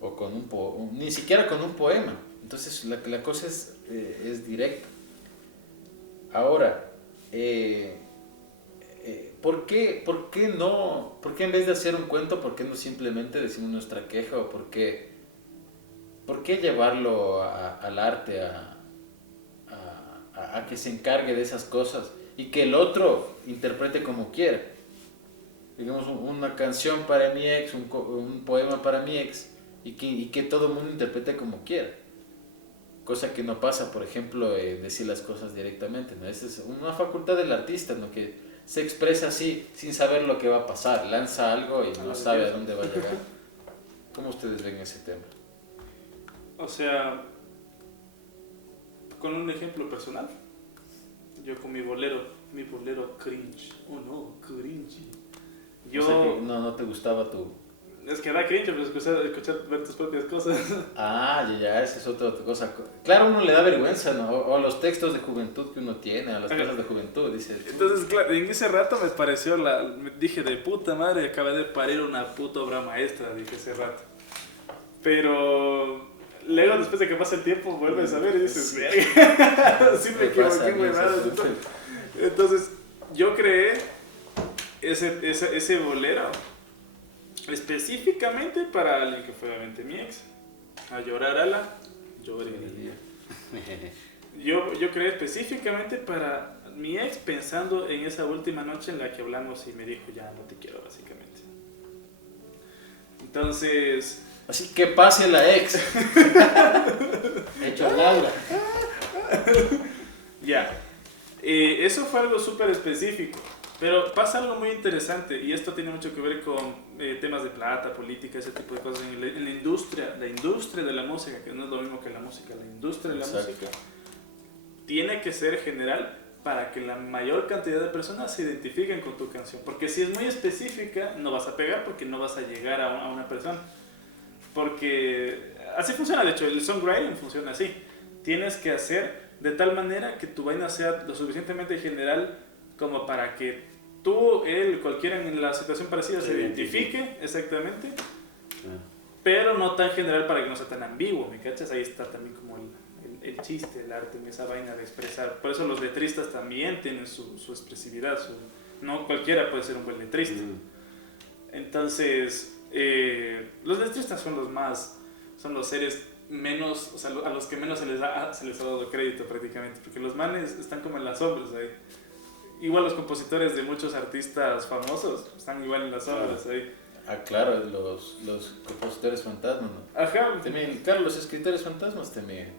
o con ni siquiera con un poema. Entonces la cosa es directa. Ahora, ¿por qué en vez de hacer un cuento, por qué no simplemente decimos nuestra queja? ¿O por qué llevarlo al arte, a que se encargue de esas cosas y que el otro interprete como quiera? Digamos, una canción para mi ex, un poema para mi ex, y que todo el mundo interprete como quiera. Cosa que no pasa, por ejemplo, decir las cosas directamente, ¿no? Esa es una facultad del artista, ¿no? Que se expresa así, sin saber lo que va a pasar. Lanza algo y no sabe a dónde va a llegar. ¿Cómo ustedes ven ese tema? O sea, con un ejemplo personal, yo con mi bolero cringe. Oh no, cringe. O sea que no te gustaba tu... Es que da cringe, pero escuchar ver tus propias cosas. Ya, esa es otra cosa. Claro, uno le da vergüenza, ¿no? O a los textos de juventud que uno tiene, a las cosas de juventud, dice. Entonces, claro, en ese rato me pareció, dije, de puta madre, acabé de parir una puta obra maestra, dije ese rato. Pero luego, después de que pasa el tiempo, vuelves a ver y dices, sí me equivoqué, muy mal. Entonces, yo creé ese bolero específicamente para alguien que fue obviamente mi ex. A llorar lloraría. Yo creé específicamente para mi ex, pensando en esa última noche en la que hablamos y me dijo, ya no te quiero, básicamente. Entonces... Así que pase la ex. Hecho Laura. Ya. Eso fue algo súper específico. Pero pasa algo muy interesante, y esto tiene mucho que ver con temas de plata, política, ese tipo de cosas en la industria de la música, que no es lo mismo que la música. La industria de la música tiene que ser general para que la mayor cantidad de personas se identifiquen con tu canción. Porque si es muy específica, no vas a pegar porque no vas a llegar a una persona. Porque así funciona, de hecho, el songwriting funciona así. Tienes que hacer de tal manera que tu vaina sea lo suficientemente general como para que tú, él, cualquiera en la situación parecida se identifique, exactamente, pero no tan general para que no sea tan ambiguo, ¿me cachas? Ahí está también como el chiste, el arte en esa vaina de expresar. Por eso los letristas también tienen su expresividad, no cualquiera puede ser un buen letrista. Entonces, los letristas son los seres menos, o sea, a los que menos se les ha dado crédito prácticamente, porque los manes están como en las sombras ahí. Igual los compositores de muchos artistas famosos están igual en las obras ahí. Claro, los compositores fantasmas, ¿no? Ajá. También, claro, los escritores fantasmas también.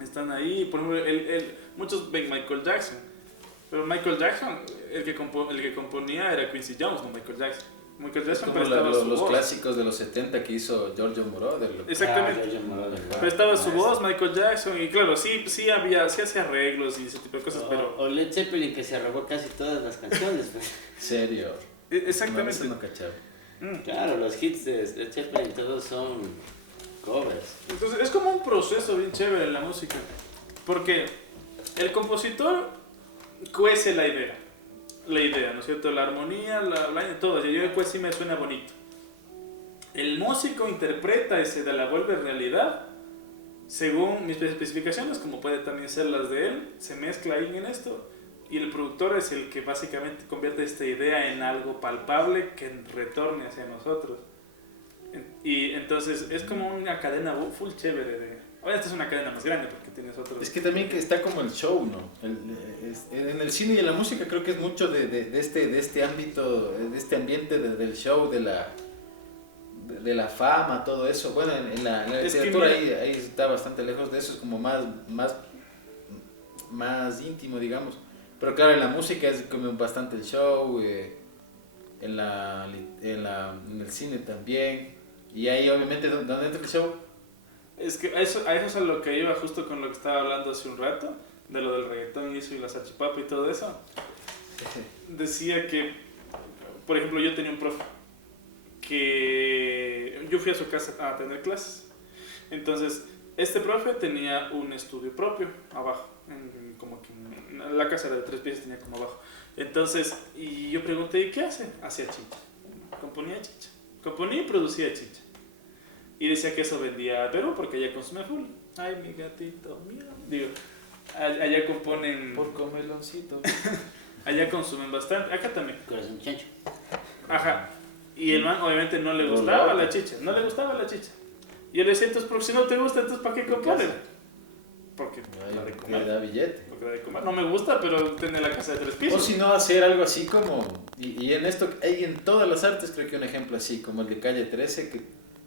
Están ahí, por ejemplo, muchos ven Michael Jackson. Pero Michael Jackson, el que componía era Quincy Jones, no Michael Jackson. Michael Jackson prestaba su voz. Los clásicos de los 70 que hizo Giorgio Moroder. Exactamente. Prestaba su voz Michael Jackson, y claro, sí hacía arreglos y ese tipo de cosas, pero... O Led Zeppelin, que se robó casi todas las canciones. Pues. ¿Serio? Exactamente. No cachaba. Claro, los hits de Led Zeppelin todos son covers. Entonces es como un proceso bien chévere en la música, porque el compositor cuece la idea, ¿no es cierto? La armonía, todo. Yo después sí me suena bonito. El músico interpreta la vuelve realidad según mis especificaciones, como puede también ser las de él, se mezcla ahí en esto, y el productor es el que básicamente convierte esta idea en algo palpable que retorne hacia nosotros. Y entonces es como una cadena full chévere Ahora esta es una cadena más grande porque tienes otros. Es que también que está como el show, ¿no? En el cine y en la música creo que es mucho de este ámbito, de este ambiente del show, de la fama, todo eso. Bueno, en la Es que literatura mira, ahí está bastante lejos de eso, es como más íntimo, digamos. Pero claro, en la música es como bastante el show, en el cine también. Y ahí obviamente donde entra el show. es que a eso es a lo que iba justo con lo que estaba hablando hace un rato, de lo del reggaetón y eso y la salchipapa y todo eso. Decía que, por ejemplo, yo tenía un profe que yo fui a su casa a tener clases. Entonces, este profe tenía un estudio propio abajo, como que la casa era de 3 piezas, tenía como abajo. Entonces, y yo pregunté, ¿y qué hace? Hacía chicha, componía chicha, componía y producía chicha. Y decía que eso vendía a Perú porque allá consume full. Ay, mi gatito, mira. Digo, allá componen, Por comeloncito. allá consumen bastante, acá también. Corazón chancho. Ajá. Y el man obviamente no le gustaba la chicha, no le gustaba la chicha. Y yo le decía, entonces, porque si no te gusta, entonces, ¿para qué compones? Porque la de Que comer. da billete. Porque la de comer no me gusta, pero tiene la casa de 3 pisos. O si no, hacer algo así como, y en esto, hay en todas las artes creo que un ejemplo así, como el de Calle 13, que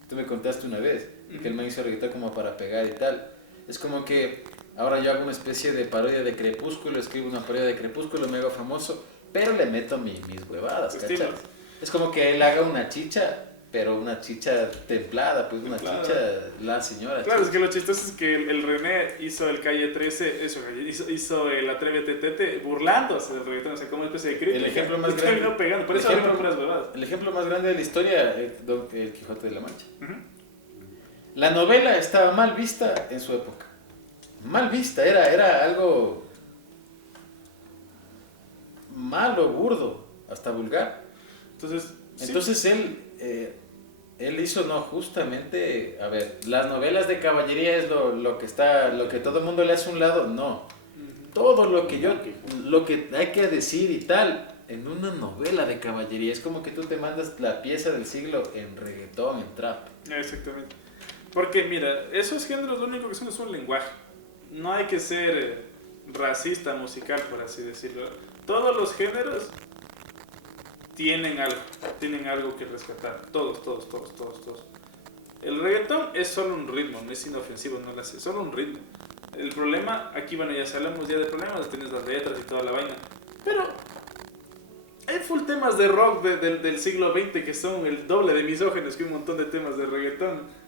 tú me contaste una vez, que el man hizo reggaetón como para pegar y tal. Es como que ahora yo hago una especie de parodia de Crepúsculo, escribo una parodia de Crepúsculo, me hago famoso, pero le meto mis huevadas, ¿cachai? Estilos. Es como que él haga una chicha, pero una chicha templada, pues una Templada. chicha, la señora. Claro, es que lo chistoso es que el René hizo el Calle 13, hizo el Atrévete Tete burlándose del reggaetón, o sea, como una especie de crítica. El ejemplo más Y grande. terminó pegando, por eso El hablan ejemplo- puras huevadas. El ejemplo más grande de la historia es el Quijote de la Mancha. Ujú. La novela estaba mal vista en su época. Mal vista, era algo malo, burdo, hasta vulgar. Entonces, sí. Entonces él hizo, no, justamente, a ver, las novelas de caballería es lo que todo el mundo le hace a un lado, no. Ujú. Todo lo que hay que decir y tal, en una novela de caballería, es como que tú te mandas la pieza del siglo en reggaetón, en trap. Exactamente. Porque mira, esos géneros lo único que son es un lenguaje. No hay que ser racista musical, por así decirlo. Todos los géneros tienen algo que rescatar. Todos. El reggaetón es solo un ritmo, no es inofensivo, no es solo un ritmo. El problema, aquí bueno, ya hablamos ya de problemas, tienes las letras y toda la vaina. Pero hay full temas de rock del siglo XX que son el doble de misógenos que un montón de temas de reggaetón.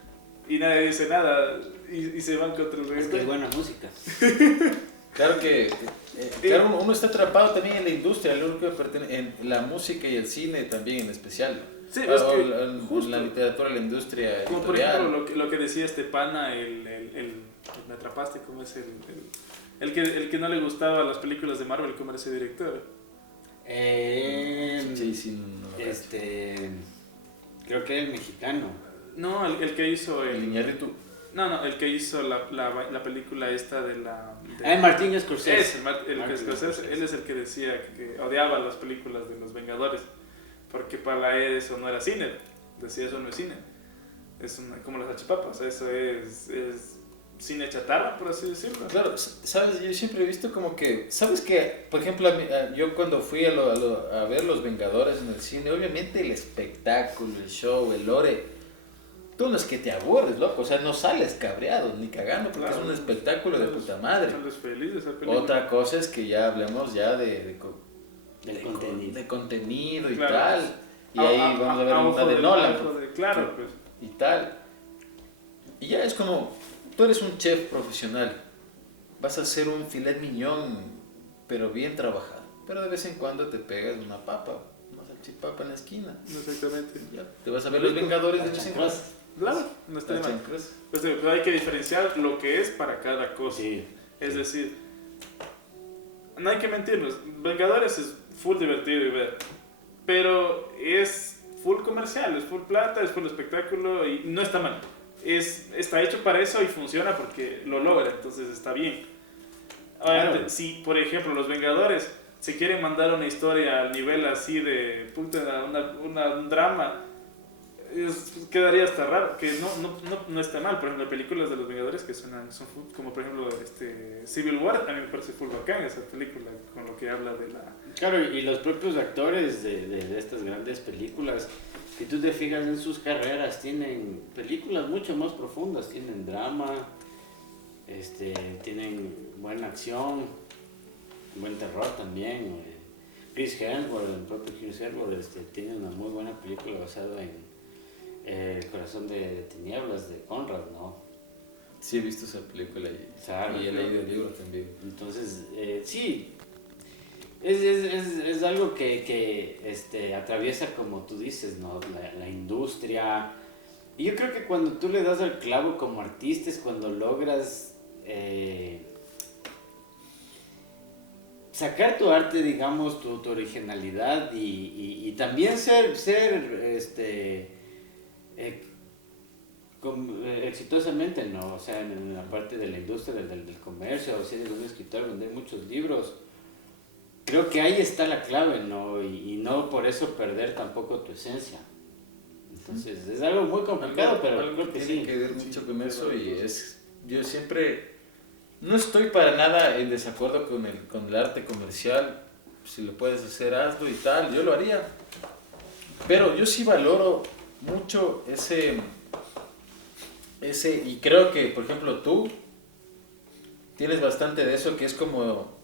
Y nadie dice nada y se van contra el Es que reggaetón. es buena música. Claro que claro, uno está atrapado también en la industria, lo único que en la música y el cine también en especial. Sí, es que en justo. la literatura, la industria Como por editorial. ejemplo lo que decía este pana, me atrapaste, como es el que no le gustaba las películas de Marvel, como era ese director. Sí, no lo Creo que es mexicano. No, el que hizo El Iñárritu. No, el que hizo la película esta de la... Martin Scorsese. Es, Martin Scorsese, él es el que decía que odiaba las películas de los Vengadores, porque para él eso no era cine, decía eso no es cine, como las salchipapas, eso es cine chatarra, por así decirlo. Claro, sabes, yo siempre he visto como que, ¿sabes que por ejemplo, yo cuando fui a ver Los Vengadores en el cine, obviamente el espectáculo, el show, el lore, tú no es que te aburres, loco, o sea, no sales cabreado ni cagando porque Claro. es un espectáculo de puta madre. Sales feliz de esa película. Otra cosa es que ya hablemos ya Del contenido. de contenido y Claro. tal. Y ahí vamos a ver una ojo de del Nolan ojo de- claro, pues. y tal. Y ya es como, tú eres un chef profesional, vas a hacer un filet mignon, pero bien trabajado. Pero de vez en cuando te pegas una papa, una salchipapa en la esquina. Exactamente. Ya, te vas a ver Los Vengadores de vez en cuando. Claro, no está de La mal. chancrosa. Pues, pero hay que diferenciar lo que es para cada cosa. Sí. Es decir, no hay que mentirnos. Vengadores es full divertido y ver. Pero es full comercial, es full plata, es full espectáculo y no está mal. Está hecho para eso y funciona porque lo logra, entonces está bien. Obviamente, Claro. si por ejemplo los Vengadores se quieren mandar una historia al nivel así de puta, un drama, quedaría hasta raro, que no está mal. Por ejemplo, películas de los Vengadores que son como por ejemplo Civil War, a mí me parece full bacán esa película, con lo que habla de la... Claro, y los propios actores de estas grandes películas, si tú te fijas en sus carreras, tienen películas mucho más profundas, tienen drama, tienen buena acción, buen terror también. Chris Hemsworth, el propio Chris Hemsworth, tiene una muy buena película basada en El corazón de tinieblas de Conrad, ¿no? Sí, he visto esa película Claro, y he leído el libro también. Entonces, sí, es algo que atraviesa, como tú dices, ¿no? La industria. Y yo creo que cuando tú le das al clavo como artista es cuando logras sacar tu arte, digamos, tu originalidad y también ser exitosamente, ¿no? O sea, en la parte de la industria del comercio, o si eres un escritor, vender muchos libros. Creo que ahí está la clave, ¿no? Y no por eso perder tampoco tu esencia. Entonces, es algo muy complicado, pero creo que tiene sí. que ver mucho con eso y yo siempre no estoy para nada en desacuerdo con el arte comercial. Si lo puedes hacer, hazlo y tal, yo lo haría. Pero yo sí valoro mucho ese y creo que, por ejemplo, tú tienes bastante de eso, que es como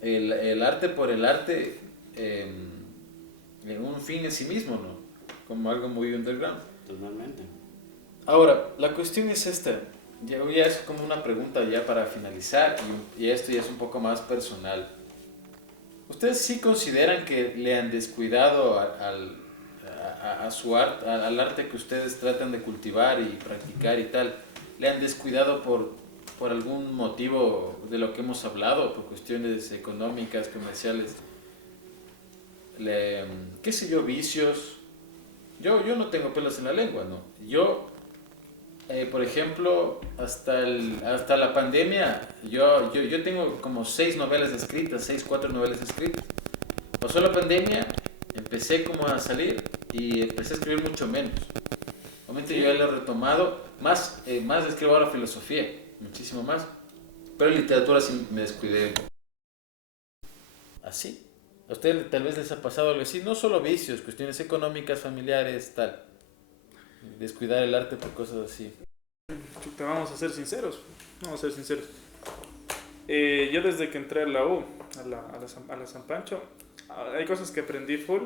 el arte por el arte, un fin en sí mismo, ¿no? Como algo muy underground. Totalmente. Ahora, la cuestión es esta. Ya es como una pregunta ya para finalizar y esto ya es un poco más personal. ¿Ustedes sí consideran que le han descuidado a su arte, al arte que ustedes tratan de cultivar y practicar y tal? ¿Le han descuidado por algún motivo de lo que hemos hablado, por cuestiones económicas, comerciales? ¿Qué sé yo, vicios? Yo no tengo pelos en la lengua, ¿no? Yo, por ejemplo, hasta la pandemia, yo tengo como 6 novelas escritas, 4 novelas escritas. Pasó la pandemia, empecé como a salir y empecé a escribir mucho menos. Obviamente yo ya lo he retomado, más escribo ahora filosofía, muchísimo más. Pero en literatura sí me descuidé. Así. ¿A ustedes tal vez les ha pasado algo así? No solo vicios, cuestiones económicas, familiares, tal. Descuidar el arte por cosas así. Vamos a ser sinceros. Yo desde que entré a la U, a la San Pancho, hay cosas que aprendí full,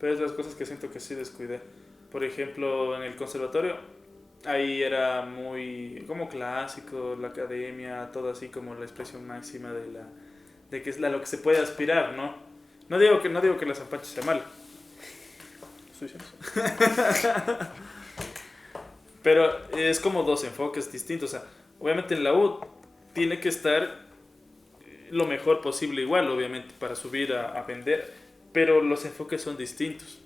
pero es las cosas que siento que sí descuidé. Por ejemplo, en el conservatorio, ahí era muy como clásico, la academia, todo así como la expresión máxima de que es lo que se puede aspirar, ¿no? No digo que la San Pancho sea mala. Estoy diciendo eso. Pero es como dos enfoques distintos. O sea, obviamente en la U tiene que estar lo mejor posible igual, obviamente, para subir a vender. Pero los enfoques son distintos.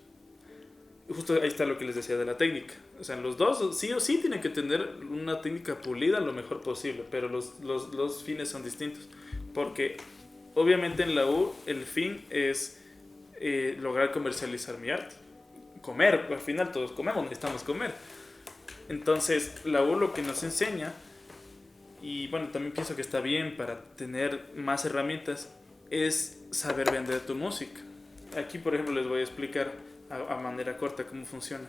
Justo ahí está lo que les decía de la técnica. O sea, los dos sí o sí tienen que tener una técnica pulida lo mejor posible. Pero los fines son distintos. Porque obviamente en la U el fin es lograr comercializar mi arte. Comer, al final todos comemos, necesitamos comer. Entonces, la U lo que nos enseña, y bueno, también pienso que está bien para tener más herramientas, es saber vender tu música. Aquí, por ejemplo, les voy a explicar a manera corta cómo funciona.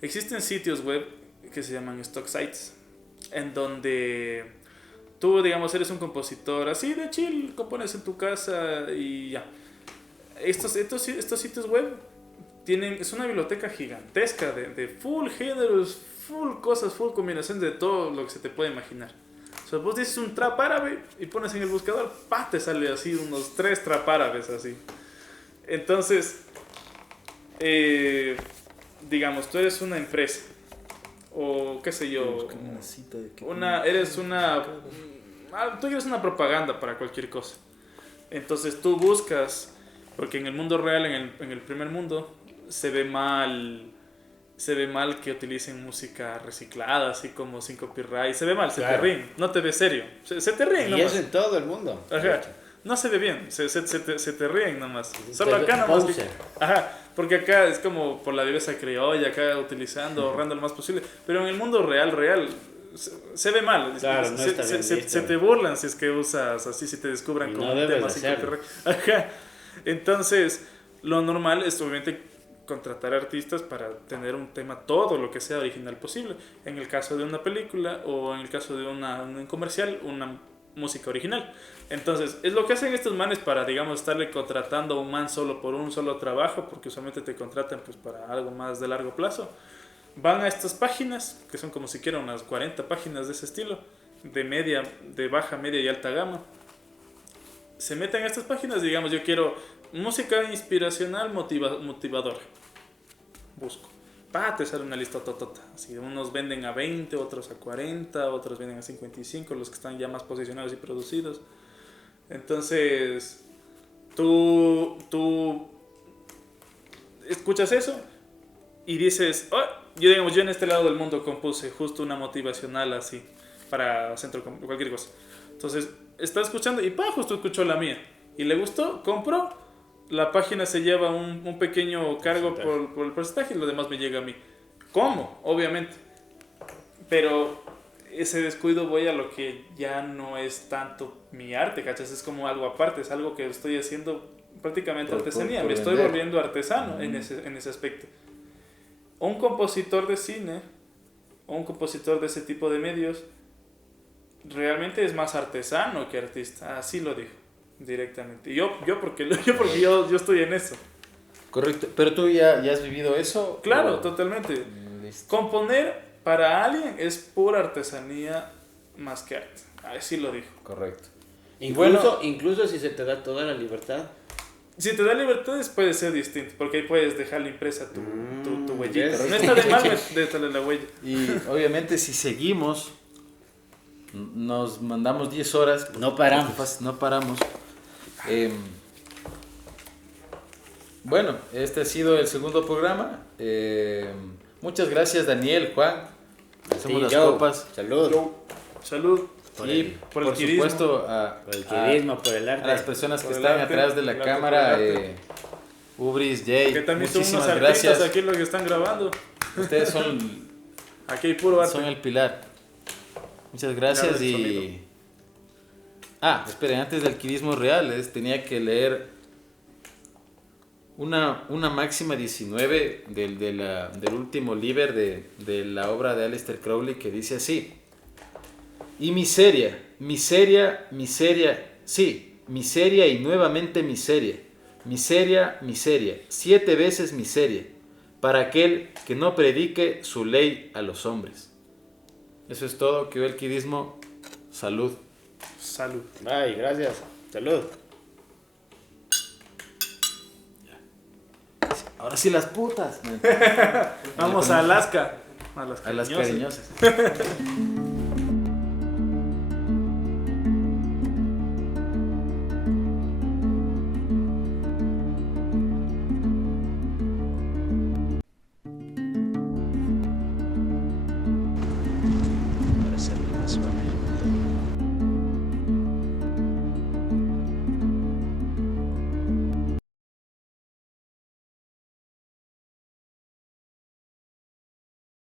Existen sitios web que se llaman stock sites, en donde tú, digamos, eres un compositor así de chill, compones en tu casa y ya. Estos sitios web es una biblioteca gigantesca de full géneros, full cosas, full combinaciones de todo lo que se te puede imaginar. O sea, vos dices un trap árabe y pones en el buscador, ¡pah! Te sale así unos 3 trap árabes así. Entonces, digamos, tú eres una empresa o qué sé yo, tú quieres una propaganda para cualquier cosa. Entonces tú buscas, porque en el mundo real, en el primer mundo, se ve mal que utilicen música reciclada, así como sin copyright. Se ve mal, se te ríen, no te ve serio. Se te ríen nomás. Y eso en todo el mundo. Ajá. No se ve bien, se te ríen nomás. Solo acá nomás. Ajá. porque acá es como por la viveza criolla, acá utilizando, ahorrando lo más posible, pero en el mundo real, se ve mal. Claro, no está bien visto. Se te burlan si es que usas así, si te descubran Y como no un debes tema así. hacerlo. Ajá. Entonces, lo normal es obviamente contratar artistas para tener un tema todo lo que sea original posible. En el caso de una película o en el caso de un comercial, una música original. Entonces, es lo que hacen estos manes para, digamos, estarle contratando a un man solo por un solo trabajo, porque usualmente te contratan pues para algo más de largo plazo. Van a estas páginas, que son como siquiera unas 40 páginas de ese estilo, de baja, media y alta gama. Se meten a estas páginas, digamos, yo quiero música inspiracional motivadora. Busco. Te sale una lista totota. Así, unos venden a 20, otros a 40, otros venden a 55, los que están ya más posicionados y producidos. Entonces, tú escuchas eso y dices, yo en este lado del mundo compuse justo una motivacional así, para centro, cualquier cosa. Entonces, está escuchando y justo escuchó la mía. Y le gustó, compró. La página se lleva un pequeño cargo por el porcentaje y lo demás me llega a mí. ¿Cómo? Obviamente. Pero ese descuido voy a lo que ya no es tanto mi arte, ¿cachas? Es como algo aparte, es algo que estoy haciendo prácticamente artesanía. Me estoy volviendo artesano en ese aspecto. Un compositor de cine o un compositor de ese tipo de medios realmente es más artesano que artista. Así lo digo directamente. Yo porque yo estoy en eso. Correcto. ¿Pero tú ya has vivido eso? Claro, totalmente. Listo. Componer para alguien es pura artesanía más que arte. Así lo digo. Correcto. Incluso si se te da toda la libertad. Si te da libertades puede ser distinto, porque ahí puedes dejarle impresa tu huellita. ¿ves? No está de mal dejarle la huella. Y obviamente si seguimos, nos mandamos 10 horas. No paramos. No paramos. Bueno, este ha sido el segundo programa. Muchas gracias Daniel, Juan. Hacemos las copas. Salud. Salud. Y por supuesto por el quirismo, por el arte. a las personas que Por el están arte, atrás de la por el arte, cámara, por el arte. Ubris, Jay, Que también son unos muchísimas artistas gracias. aquí los que están grabando. Ustedes son Aquí hay puro arte. son el pilar. Muchas gracias Pilar del y... sonido. esperen, antes del quirismo real, tenía que leer una máxima 19 del último Liber de la obra de Aleister Crowley que dice así. Y miseria, sí, miseria y nuevamente miseria, 7 veces miseria, para aquel que no predique su ley a los hombres. Eso es todo, que el quirismo. Salud. Salud. Ay, gracias. Salud. Ahora sí las putas. Vamos a Alaska. A las cariñosas. cariñosas.